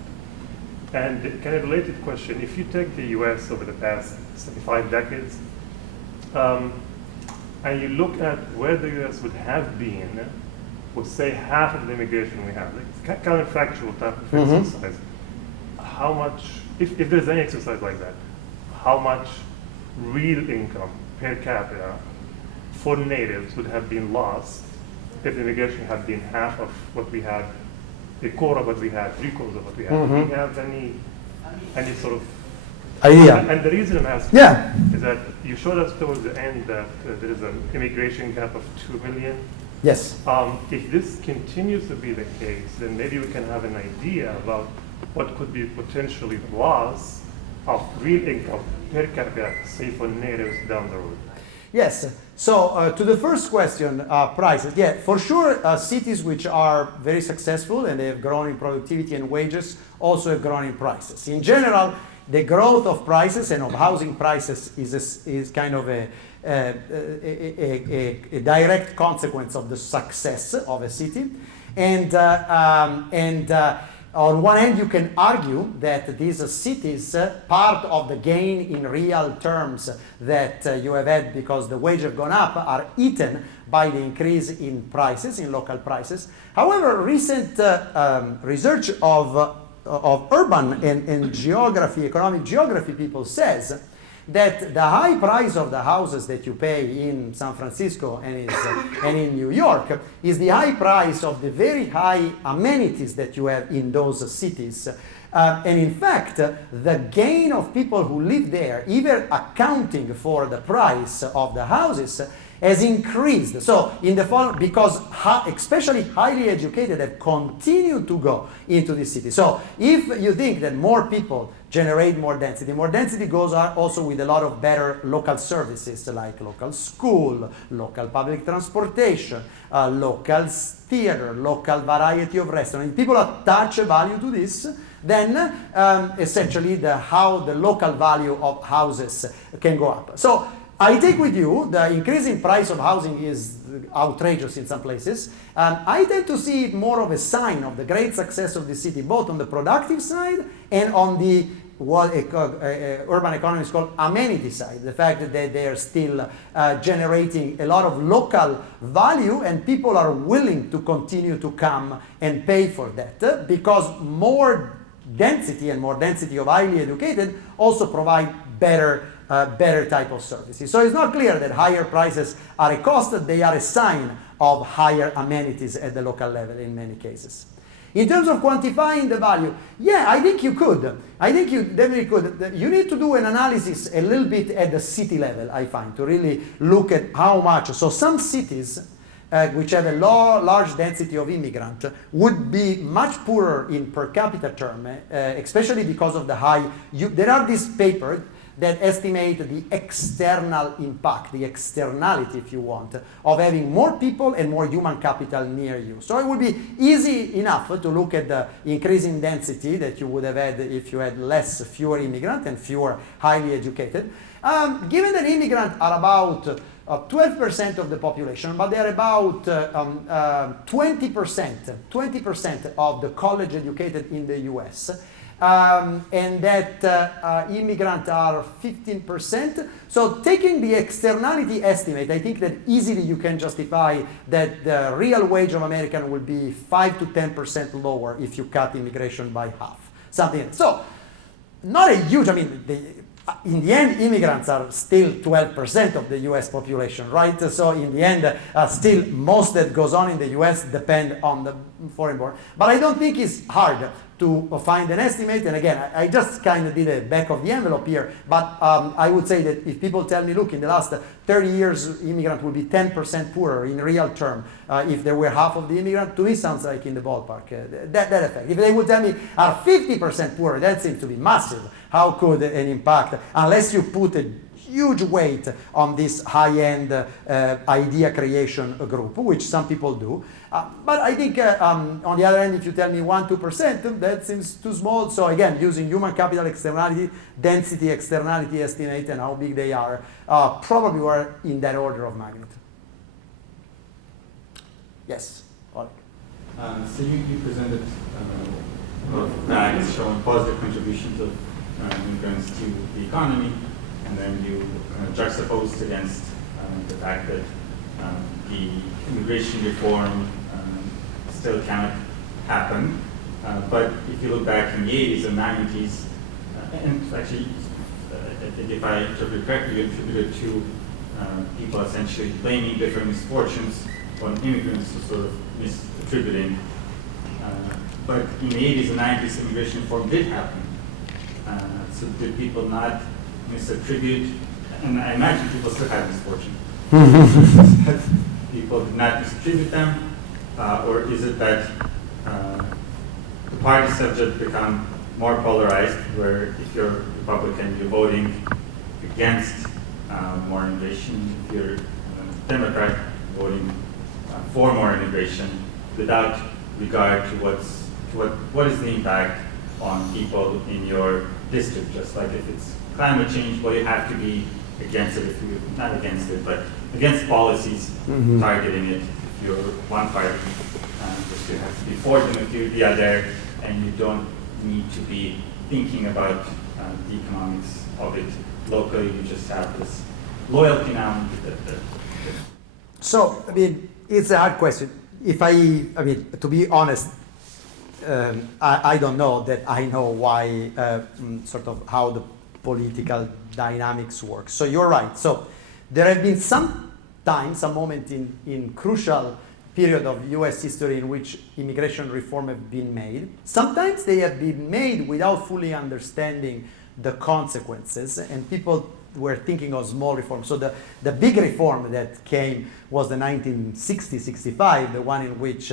And kind of related question, if you take the US over the past 75 decades, and you look at where the US would have been, would say half of the immigration we have, like counterfactual type of exercise, how much, if there's any exercise like that, how much real income per capita for natives would have been lost if immigration had been half of what we had, a quarter of what we had, 3/4 of what we had. Do we have any sort of idea? And the reason I'm asking Yeah. is that you showed us towards the end that there is an immigration gap of 2 million. Yes. If this continues to be the case, then maybe we can have an idea about what could be potentially the loss of real income per capita, say for natives down the road. Yes. So to the first question, prices. Yeah, for sure, cities which are very successful and they have grown in productivity and wages also have grown in prices. In general, the growth of prices and of housing prices is kind of a direct consequence of the success of a city. And on one hand, you can argue that these cities, part of the gain in real terms that you have had because the wages have gone up, are eaten by the increase in prices, in local prices. However, recent research of urban and geography, economic geography people says that the high price of the houses that you pay in San Francisco and in New York is the high price of the very high amenities that you have in those cities. And in fact, the gain of people who live there, even accounting for the price of the houses, has increased. So in the fall, because especially highly educated have continued to go into the city. So if you think that more people generate more density goes also with a lot of better local services like local school, local public transportation, local theater, local variety of restaurants. If people attach a value to this, then essentially how the local value of houses can go up. So I take with you the increasing price of housing is outrageous in some places. I tend to see it more of a sign of the great success of the city, both on the productive side and on the what urban economists call amenity side. The fact that they are still generating a lot of local value and people are willing to continue to come and pay for that because more density and more density of highly educated also provide better type of services. So it's not clear that higher prices are a cost, they are a sign of higher amenities at the local level in many cases. In terms of quantifying the value, yeah, I think you could. I think you definitely could. You need to do an analysis a little bit at the city level, I find, to really look at how much. So some cities which have a large density of immigrants would be much poorer in per capita term, especially because of the high. There are these papers that estimate the external impact, the externality, if you want, of having more people and more human capital near you. So it would be easy enough to look at the increasing density that you would have had if you had fewer immigrants and fewer highly educated. Given that immigrants are about 12% of the population, but they're about 20% of the college educated in the US. And that immigrants are 15%. So taking the externality estimate, I think that easily you can justify that the real wage of American will be 5 to 10% lower if you cut immigration by half. Something else. So not a huge, in the end, immigrants are still 12% of the US population, right? So in the end, still most that goes on in the US depend on the foreign born. But I don't think it's hard to find an estimate. And again, I just kind of did a back of the envelope here. But I would say that if people tell me, look, in the last 30 years, immigrant will be 10% poorer in real term if there were half of the immigrant, to me sounds like in the ballpark, that effect. If they would tell me are 50% poorer, that seems to be massive. How could an impact, unless you put a huge weight on this high-end idea creation group, which some people do. But I think on the other hand, if you tell me 1-2%, that seems too small. So again, using human capital externality, density externality estimate, and how big they are, probably were in that order of magnitude. Yes, Oleg. So you presented a lot of facts showing positive contributions of immigrants to the economy, and then you juxtaposed against the fact that the immigration reform still cannot happen. But if you look back in the 80s and 90s, and actually I think if I interpret correctly, you attributed to people essentially blaming different misfortunes on immigrants, to sort of misattributing. But in the 80s and 90s, immigration reform did happen. So did people not misattribute? And I imagine people still have misfortune. People did not misattribute them, or is it that the parties have just become more polarized, where if you're Republican, you're voting against more immigration, if you're Democrat, voting for more immigration, without regard to what is the impact on people in your district? Just like if it's climate change, well, you have to be against it. If you're not against it, but against policies targeting it. If you're one party, you have to be for them if you're the other, and you don't need to be thinking about the economics of it locally. You just have this loyalty now. So, I mean, it's a hard question. If I mean, to be honest, I don't know that I know why, sort of how the political dynamics work. So you're right. So there have been some moment in crucial period of US history in which immigration reform have been made. Sometimes they have been made without fully understanding the consequences, and people were thinking of small reforms. So the big reform that came was the 1960-65, the one in which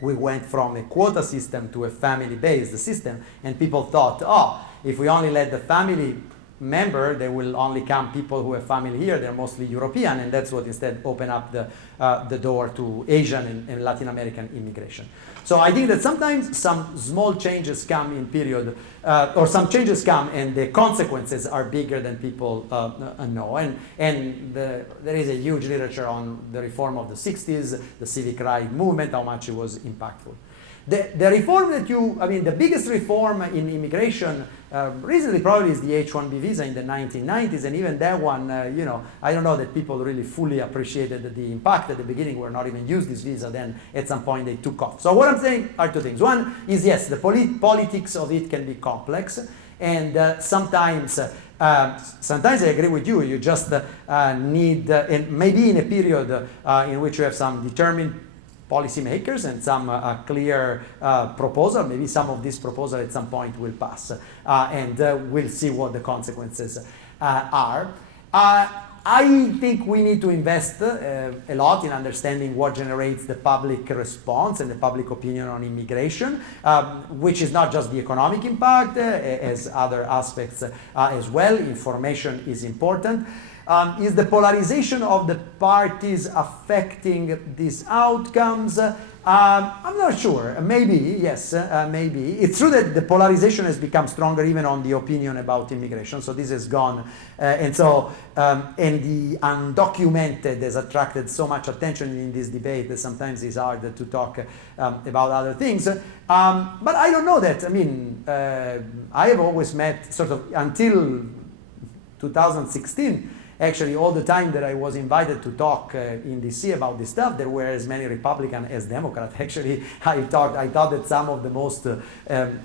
we went from a quota system to a family-based system, and people thought, oh, if we only let the family member, there will only come people who have family here. They're mostly European, and that's what instead opened up the door to Asian and Latin American immigration. So I think that sometimes some small changes come in period, or some changes come and the consequences are bigger than people know. And there is a huge literature on the reform of the 60s, the civic rights movement, how much it was impactful. The reform that the biggest reform in immigration recently probably is the H-1B visa in the 1990s, and even that one, I don't know that people really fully appreciated the impact. At the beginning, we're not even used this visa, then at some point they took off. So what I'm saying are two things. One is, yes, the politics of it can be complex, and sometimes I agree with you, you just need, and maybe in a period in which you have some determined policymakers and some clear proposal, maybe some of this proposal at some point will pass, and we'll see what the consequences are. I think we need to invest a lot in understanding what generates the public response and the public opinion on immigration, which is not just the economic impact, as other aspects as well. Information is important. Is the polarization of the parties affecting these outcomes? I'm not sure. Maybe, yes, maybe. It's true that the polarization has become stronger even on the opinion about immigration. So this has gone, and the undocumented has attracted so much attention in this debate that sometimes it's hard to talk about other things. But I don't know that. I mean, I have always met sort of until 2016. Actually, all the time that I was invited to talk in DC about this stuff, there were as many Republicans as Democrats. Actually, I thought that some of the most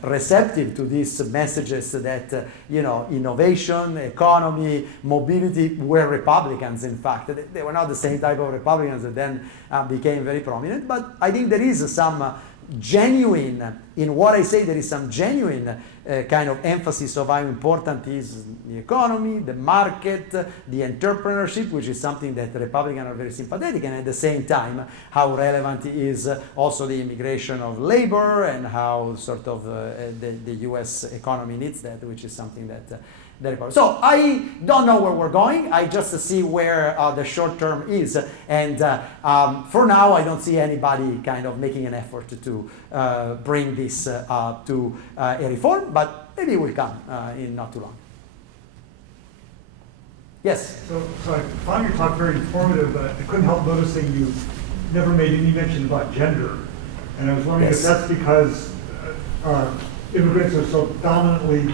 receptive to these messages that, innovation, economy, mobility were Republicans, in fact. They were not the same type of Republicans that then became very prominent. But I think there is some genuine, in what I say, there is some genuine kind of emphasis of how important is the economy, the market, the entrepreneurship, which is something that the Republicans are very sympathetic, and at the same time, how relevant is also the immigration of labor and how sort of the US economy needs that, which is something that so I don't know where we're going. I just see where the short term is. And for now, I don't see anybody kind of making an effort to bring this to a reform, but maybe it will come in not too long. Yes? So I found your talk very informative, but I couldn't help noticing you never made any mention about gender. And I was wondering if that's because immigrants are so dominantly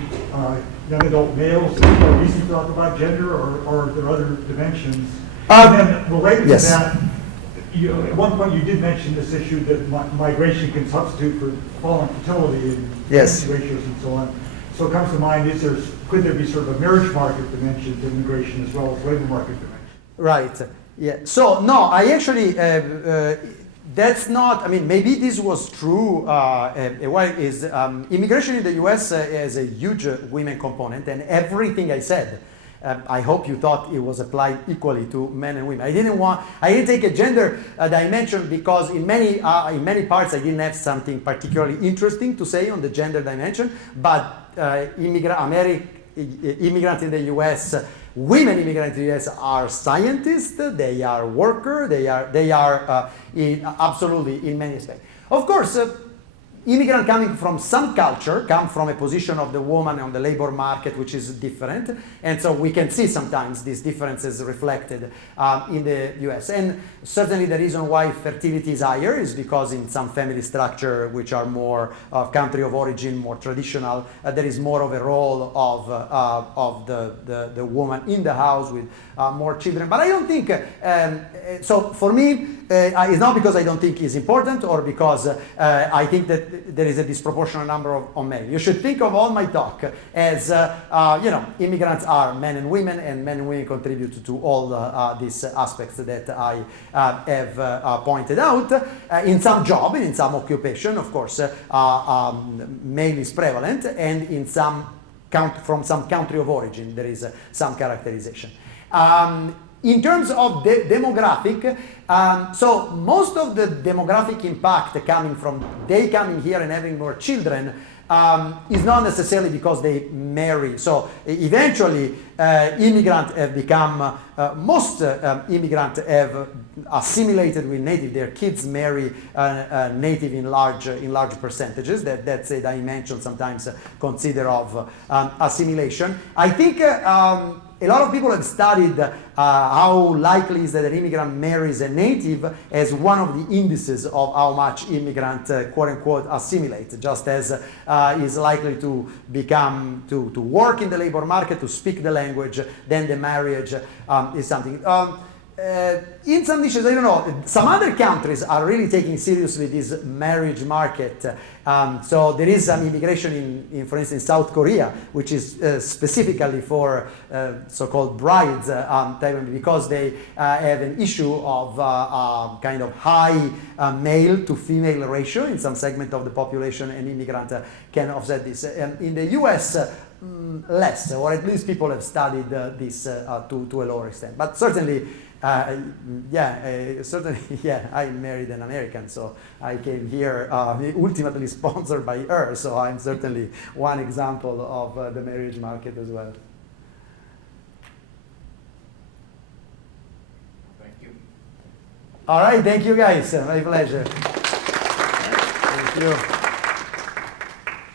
young adult males, is there a reason to talk about gender, or are there other dimensions? And then related to that, at one point you did mention this issue that migration can substitute for falling fertility and pregnancy ratios and so on. so it comes to mind, could there be sort of a marriage market dimension to immigration as well as labor market dimension? Right. Yeah. So no, I actually that's not. I mean, maybe this was true. Immigration in the U.S. Has a huge women component, and everything I said. I hope you thought it was applied equally to men and women. I didn't take a gender dimension because in many parts I didn't have something particularly interesting to say on the gender dimension. But immigrants in the U.S., women immigrants in the U.S. are scientists. They are workers. They are absolutely in many aspects. Of course. Immigrants coming from some culture come from a position of the woman on the labor market, which is different. And so we can see sometimes these differences reflected in the US. And certainly the reason why fertility is higher is because in some family structure, which are more country of origin, more traditional, there is more of a role of the woman in the house with more children. But I don't think, so for me, it's not because I don't think it's important or because I think that there is a disproportionate number of men. You should think of all my talk as, immigrants are men and women contribute to all these aspects that I have pointed out. In some job, in some occupation, of course, male is prevalent, and in from some country of origin, there is some characterization. In terms of demographic, so most of the demographic impact coming from they coming here and having more children is not necessarily because they marry. So eventually, immigrants have become, most immigrants have assimilated with native. Their kids marry native in large percentages. That's a dimension sometimes considered of assimilation. I think a lot of people have studied how likely is that an immigrant marries a native as one of the indices of how much immigrant, quote unquote, assimilate, just as is likely to become, to work in the labor market, to speak the language, then the marriage is something. In some niches, I don't know, some other countries are really taking seriously this marriage market. So there is some immigration in, for instance, South Korea, which is specifically for so-called brides, because they have an issue of kind of high male to female ratio in some segment of the population, and immigrant can offset this. In the US, less, or at least people have studied this to a lower extent. But certainly, I married an American, so I came here ultimately sponsored by her, so I'm certainly one example of the marriage market as well. Thank you. All right, thank you guys, my pleasure. Thank you.